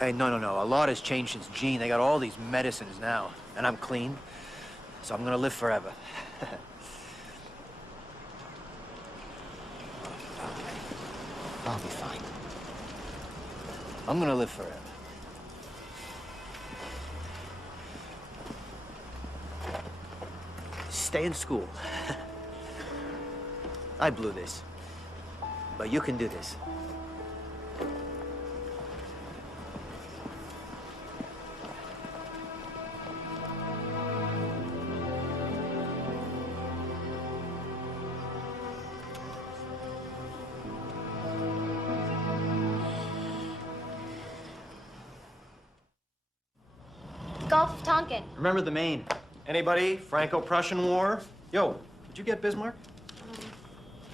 Hey, no. A lot has changed since Gene. They got all these medicines now, and I'm clean, so I'm gonna live forever. I'll be fine. I'm gonna live forever. Stay in school. I blew this. But you can do this. Gulf of Tonkin. Remember the Maine. Anybody? Franco-Prussian War? Yo, did you get Bismarck?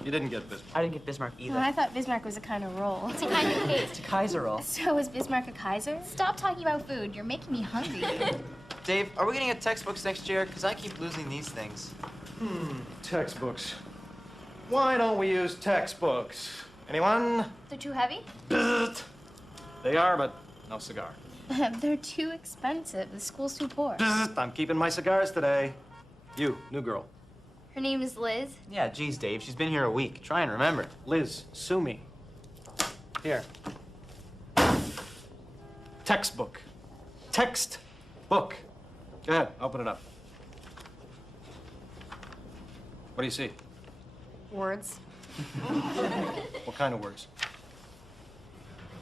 You didn't get Bismarck. I didn't get Bismarck either. Well, I thought Bismarck was a kind of roll. It's a kind of cake. It's a Kaiser roll. So is Bismarck a Kaiser? Stop talking about food. You're making me hungry. Dave, are we gonna get textbooks next year? Because I keep losing these things. Textbooks. Why don't we use textbooks? Anyone? They're too heavy? They are, but no cigar. They're too expensive. The school's too poor. I'm keeping my cigars today. You, new girl. Her name is Liz. Yeah, geez, Dave. She's been here a week. Try and remember. Liz, sue me. Here. Textbook. Textbook. Go ahead, open it up. What do you see? Words. What kind of words?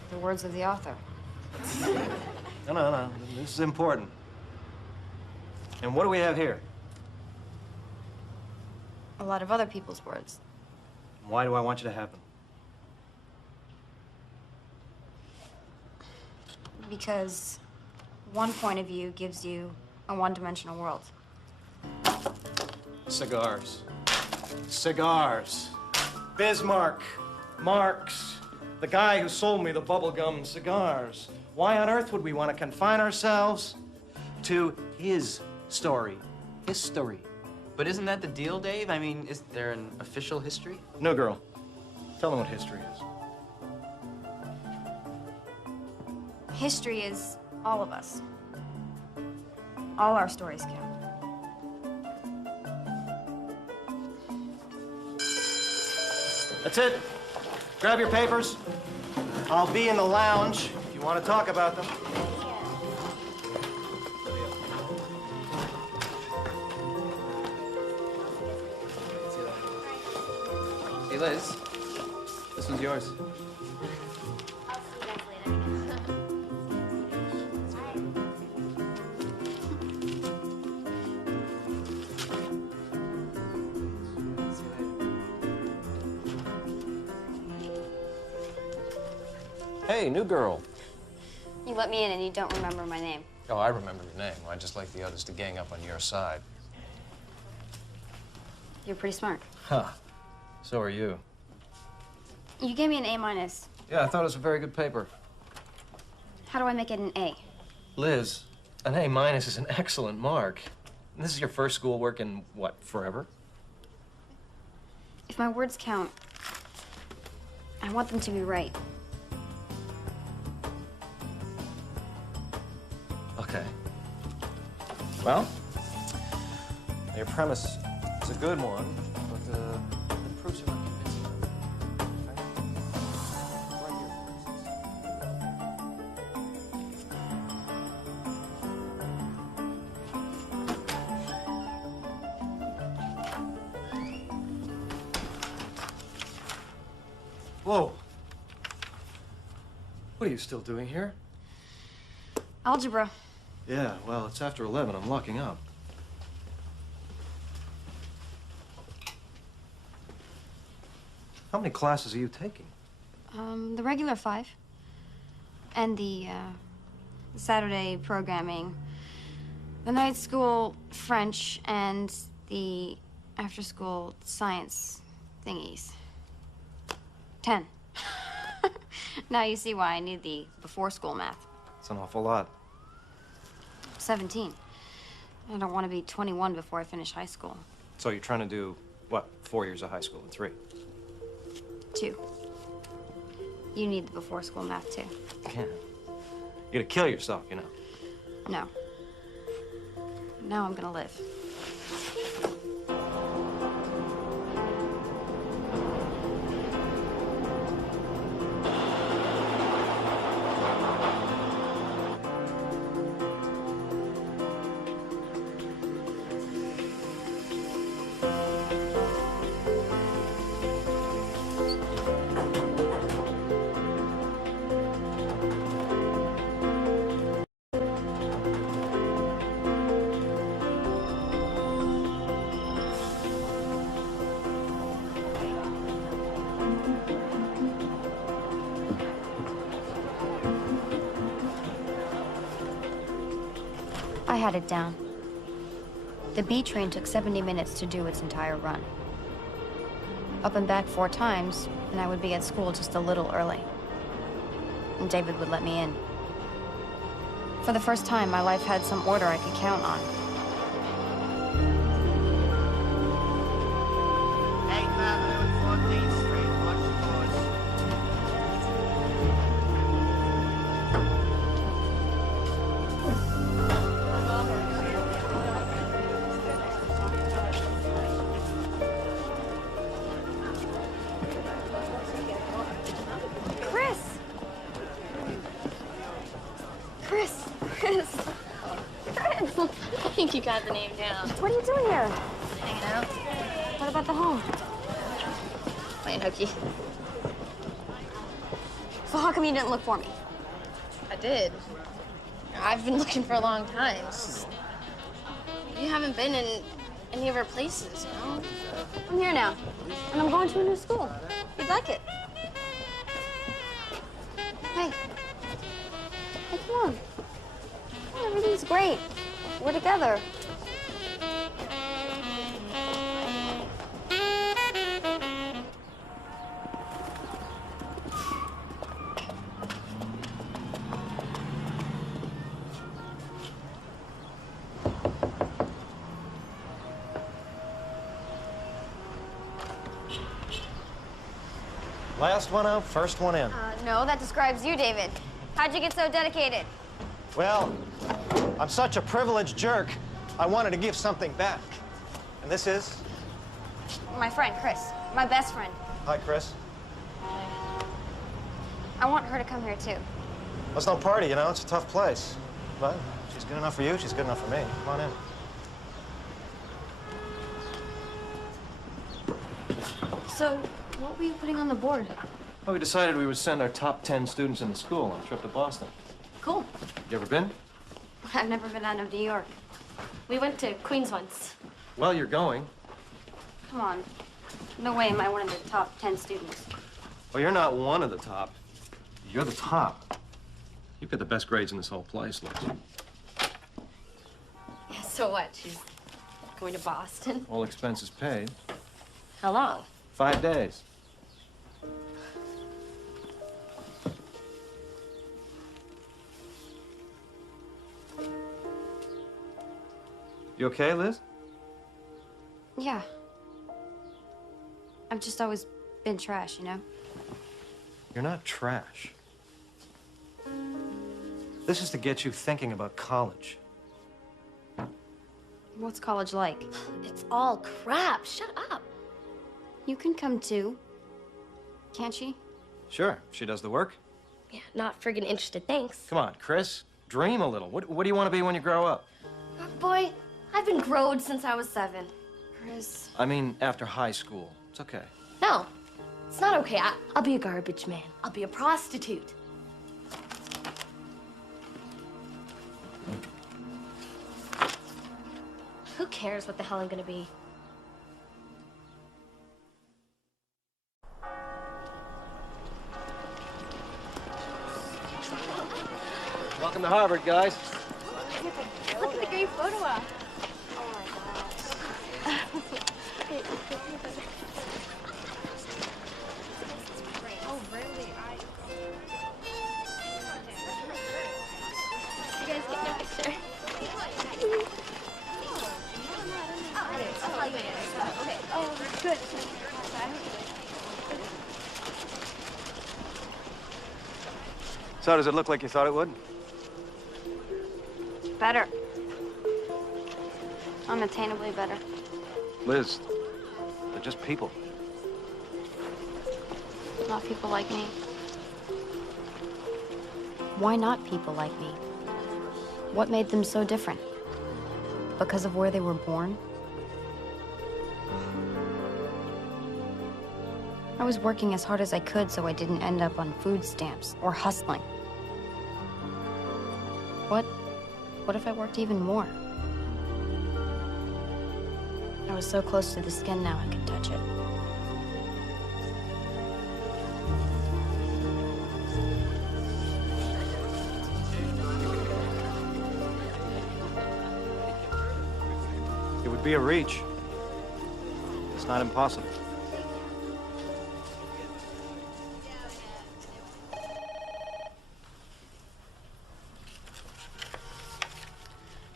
The words of the author. No. This is important. And what do we have here? A lot of other people's words. Why do I want you to have them? Because one point of view gives you a one-dimensional world. Cigars. Cigars. Bismarck. Marx. The guy who sold me the bubblegum cigars. Why on earth would we want to confine ourselves to his story? History. But isn't that the deal, Dave? I mean, is there an official history? No, girl. Tell them what history is. History is all of us. All our stories count. That's it. Grab your papers. I'll be in the lounge if you want to talk about them. Hey, Liz. This one's yours. Hey, new girl. You let me in and you don't remember my name. Oh, I remember your name. I'd just like the others to gang up on your side. You're pretty smart. Huh. So are you. You gave me an A-. Yeah, I thought it was a very good paper. How do I make it an A? Liz, an A- is an excellent mark. And this is your first schoolwork in, what, forever? If my words count, I want them to be right. Okay. Well, your premise is a good one, but the proofs are not convincing. Whoa. What are you still doing here? Algebra. Yeah, well, it's after 11. I'm locking up. How many classes are you taking? The regular 5. And the Saturday programming. The night school French and the after-school science thingies. 10. Now you see why I need the before-school math. It's an awful lot. 17. I don't want to be 21 before I finish high school. So you're trying to do, what, 4 years of high school in 3? 2. You need the before-school math, too. Yeah. You're gonna kill yourself, you know. No. Now I'm gonna live. had it down. The B train took 70 minutes to do its entire run. Up and back 4 times, and I would be at school just a little early. And David would let me in. For the first time, my life had some order I could count on. 8th Avenue and 14th Street. Watch the doors. Chris! Chris! Chris! Chris! I think you got the name down. What are you doing here? Hanging out. What about the home? Playing hooky. So how come you didn't look for me? I did. I've been looking for a long time. It's just, you haven't been in any of our places, you know? I'm here now, and I'm going to a new school. You'd like it. Hey. Hey, come on. Oh, everything's great. We're together. Last one out, first one in. No, that describes you, David. How'd you get so dedicated? Well, I'm such a privileged jerk, I wanted to give something back. And this is? My friend, Chris. My best friend. Hi, Chris. I want her to come here, too. Well, it's no party, you know, it's a tough place. But she's good enough for you, she's good enough for me. Come on in. So, what were you putting on the board? Well, we decided we would send our top 10 students in the school on a trip to Boston. Cool. You ever been? I've never been out of New York. We went to Queens once. Well, you're going. Come on. No way am I one of the top 10 students. Well, you're not one of the top. You're the top. You've got the best grades in this whole place, Liz. Yeah, so what? She's going to Boston? All expenses paid. How long? 5 days. You okay, Liz? Yeah. I've just always been trash, you know? You're not trash. This is to get you thinking about college. What's college like? It's all crap. Shut up. You can come too. Can't she? Sure, she does the work. Yeah, not friggin' interested, thanks. Come on, Chris. Dream a little. What do you want to be when you grow up? Boy, I've been growed since I was 7. Chris. I mean, after high school. It's okay. No, it's not okay. I'll be a garbage man. I'll be a prostitute. Who cares what the hell I'm gonna be? Welcome to Harvard, guys. Look at the great photo op. Oh, really? You guys get no picture. Okay. Oh, good. So, does it look like you thought it would? Better. Unattainably better. Liz, they're just people. Not people like me. Why not people like me? What made them so different? Because of where they were born? I was working as hard as I could so I didn't end up on food stamps or hustling. What if I worked even more? I was so close to the skin now I could touch it. It'd be a reach. It's not impossible.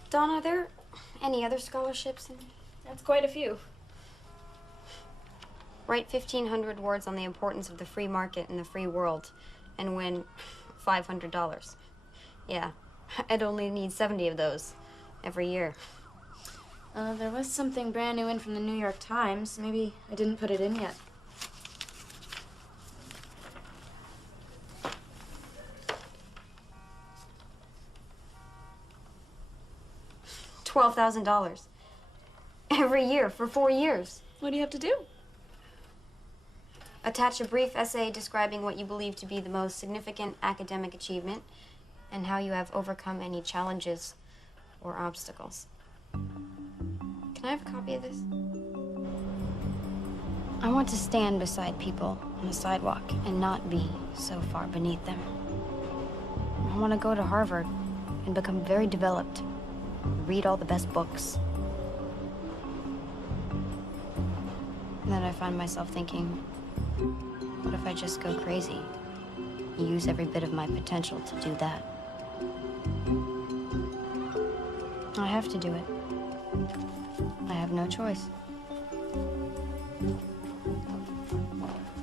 Dawn, are there any other scholarships? That's quite a few. Write 1,500 words on the importance of the free market and the free world and win $500. Yeah, I'd only need 70 of those every year. There was something brand new in from the New York Times. Maybe I didn't put it in yet. $12,000 every year for 4 years. What do you have to do? Attach a brief essay describing what you believe to be the most significant academic achievement and how you have overcome any challenges or obstacles. Can I have a copy of this? I want to stand beside people on the sidewalk and not be so far beneath them. I want to go to Harvard and become very developed, read all the best books. And then I find myself thinking, what if I just go crazy? Use every bit of my potential to do that. I have to do it. I have no choice.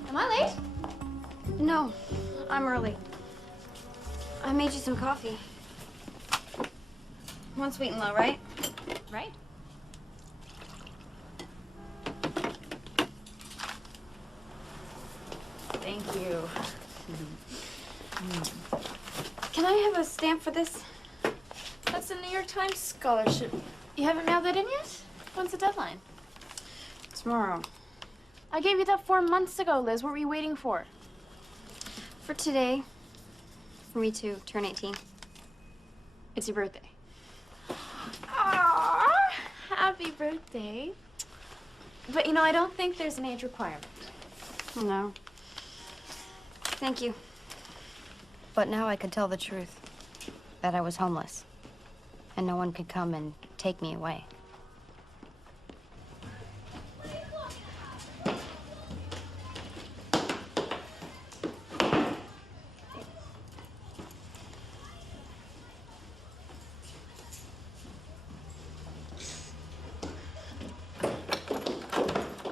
Am I late? No, I'm early. I made you some coffee. One sweet and low, right? Right. Thank you. Can I have a stamp for this? That's a New York Times scholarship. You haven't mailed that in yet? When's the deadline? Tomorrow. I gave you that form months ago, Liz. What were you waiting for? For today. For me to turn 18. It's your birthday. Aww, happy birthday. But you know, I don't think there's an age requirement. No. Thank you. But now I could tell the truth. That I was homeless. And no one could come and take me away.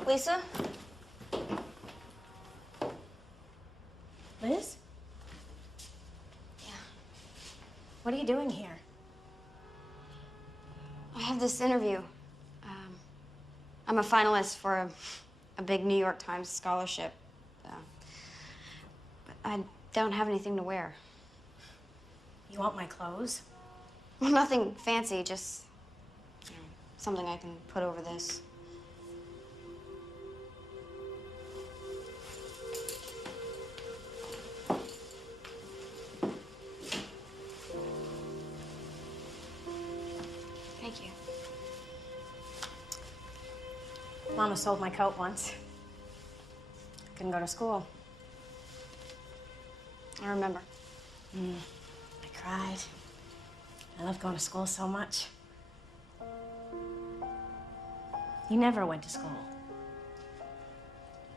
Lisa? Liz? Yeah. What are you doing here? I have this interview. I'm a finalist for a big New York Times scholarship. But I don't have anything to wear. You want my clothes? Well, nothing fancy, just something I can put over this. Thank you. Mama sold my coat once. Couldn't go to school. I remember. I cried. I loved going to school so much. You never went to school.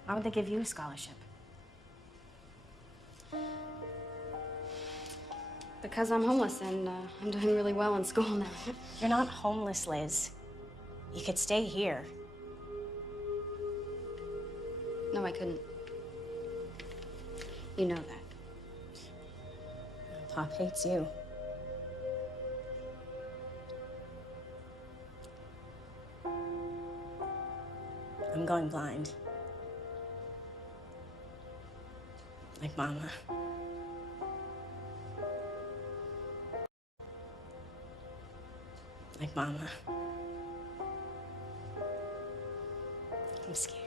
Why would they give you a scholarship? Because I'm homeless and I'm doing really well in school now. You're not homeless, Liz. You could stay here. No, I couldn't. You know that. Pop hates you. I'm going blind. Like Mama. Like Mama. I'm scared.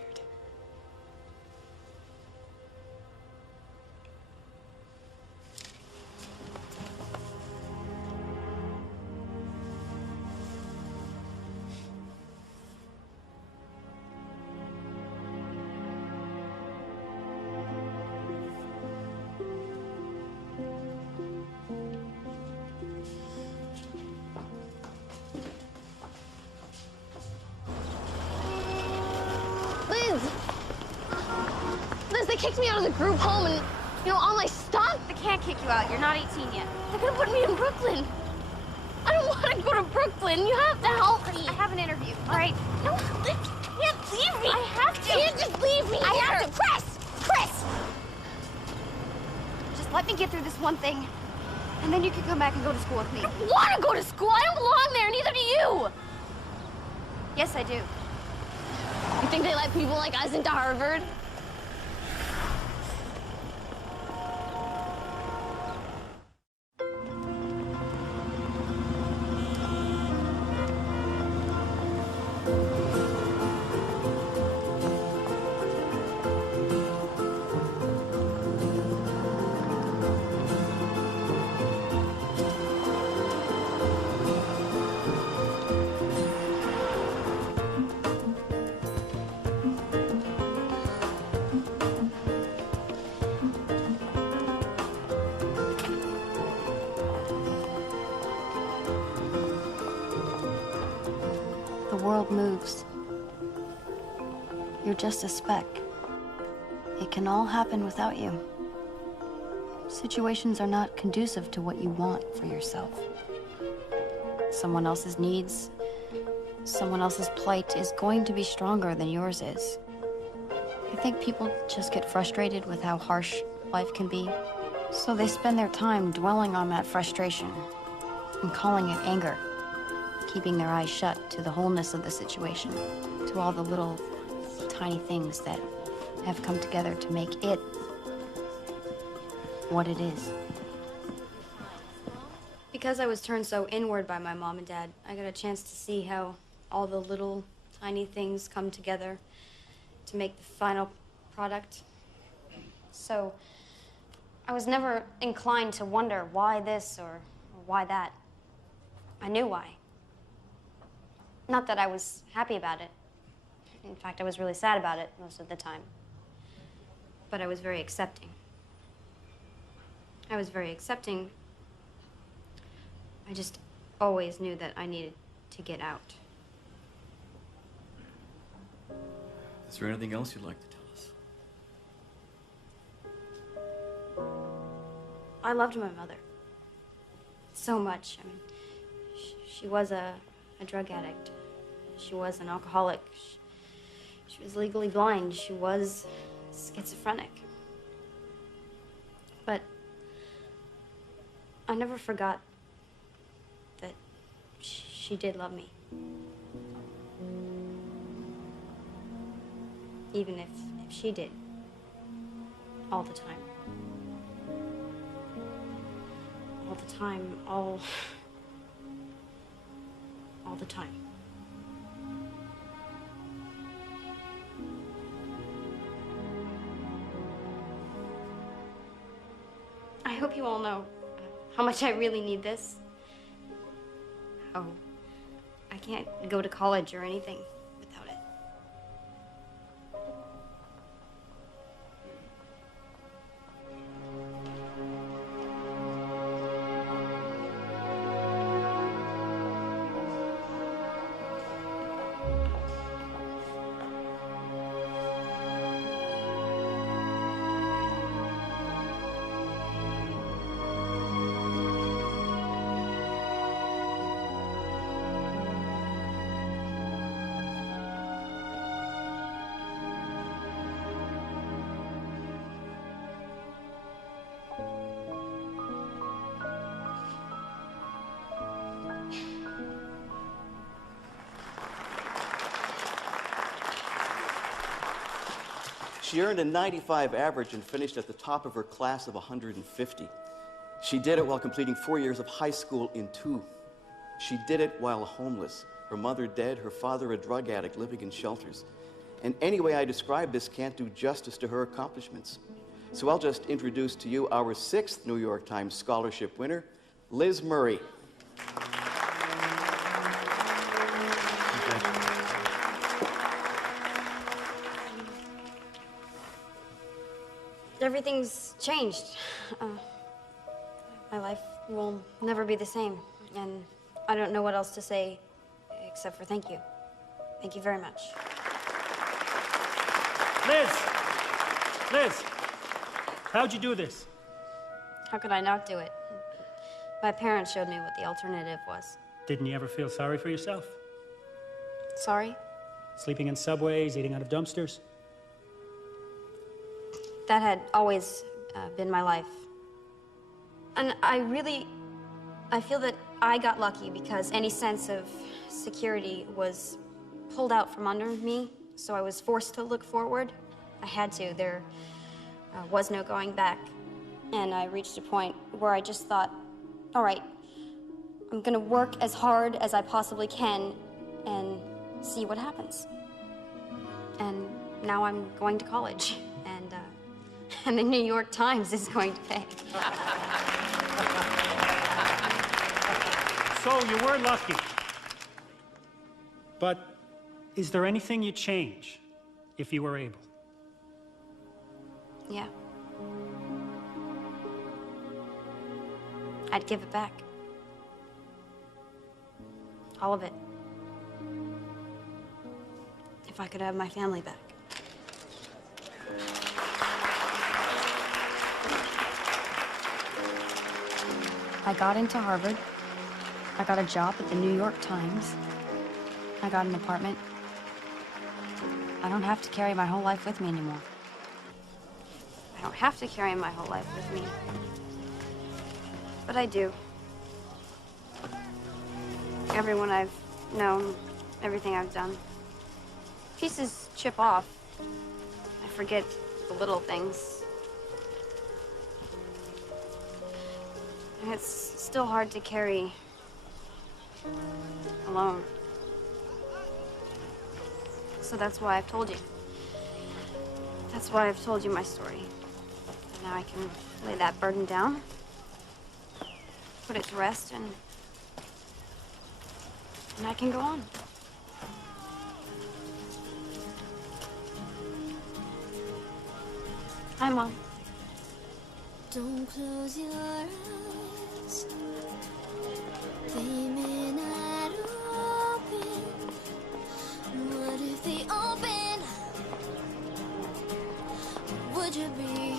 kicked me out of the group home and, you know, all my stuff. They can't kick you out. You're not 18 yet. They're gonna put me in Brooklyn. I don't want to go to Brooklyn. You have to help me. I have an interview, all right? No, you can't leave me. I have to. You can't just leave me I here. have to. Chris! Just let me get through this one thing, and then you can come back and go to school with me. I don't want to go to school. I don't belong there. Neither do you. Yes, I do. You think they let people like us into Harvard? The world moves. You're just a speck. It can all happen without you. Situations are not conducive to what you want for yourself. Someone else's needs, someone else's plight is going to be stronger than yours is. I think people just get frustrated with how harsh life can be, so they spend their time dwelling on that frustration and calling it anger, keeping their eyes shut to the wholeness of the situation, to all the little tiny things that have come together to make it what it is. Because I was turned so inward by my mom and dad, I got a chance to see how all the little tiny things come together to make the final product. So I was never inclined to wonder why this or why that. I knew why. Not that I was happy about it. In fact, I was really sad about it most of the time. But I was very accepting. I was very accepting. I just always knew that I needed to get out. Is there anything else you'd like to tell us? I loved my mother so much. I mean, she was a drug addict. She was an alcoholic. She was legally blind. She was schizophrenic. But I never forgot that she did love me. Even if she did. All the time. All the time, all the time. I hope you all know how much I really need this. How I can't go to college or anything without it. She earned a 95 average and finished at the top of her class of 150. She did it while completing 4 years of high school in 2. She did it while homeless, her mother dead, her father a drug addict living in shelters. And any way I describe this can't do justice to her accomplishments. So I'll just introduce to you our 6th New York Times Scholarship winner, Liz Murray. Everything's changed. My life will never be the same, and I don't know what else to say except for thank you. Thank you very much. Liz! Liz, how'd you do this? How could I not do it? My parents showed me what the alternative was. Didn't you ever feel sorry for yourself? Sorry? Sleeping in subways, eating out of dumpsters? That had always been my life. And I feel that I got lucky because any sense of security was pulled out from under me, so I was forced to look forward. I had to. There was no going back. And I reached a point where I just thought, all right, I'm gonna work as hard as I possibly can and see what happens. And now I'm going to college, and the New York Times is going to pay. So you were lucky. But is there anything you'd change if you were able? Yeah. I'd give it back. All of it. If I could have my family back. I got into Harvard. I got a job at the New York Times. I got an apartment. I don't have to carry my whole life with me anymore. I don't have to carry my whole life with me. But I do. Everyone I've known, everything I've done. Pieces chip off. I forget the little things. And it's still hard to carry alone. So that's why I've told you. That's why I've told you my story. And now I can lay that burden down, put it to rest, and I can go on. Hi, Mom. Don't close your eyes. They may not open. What if they open? Would you be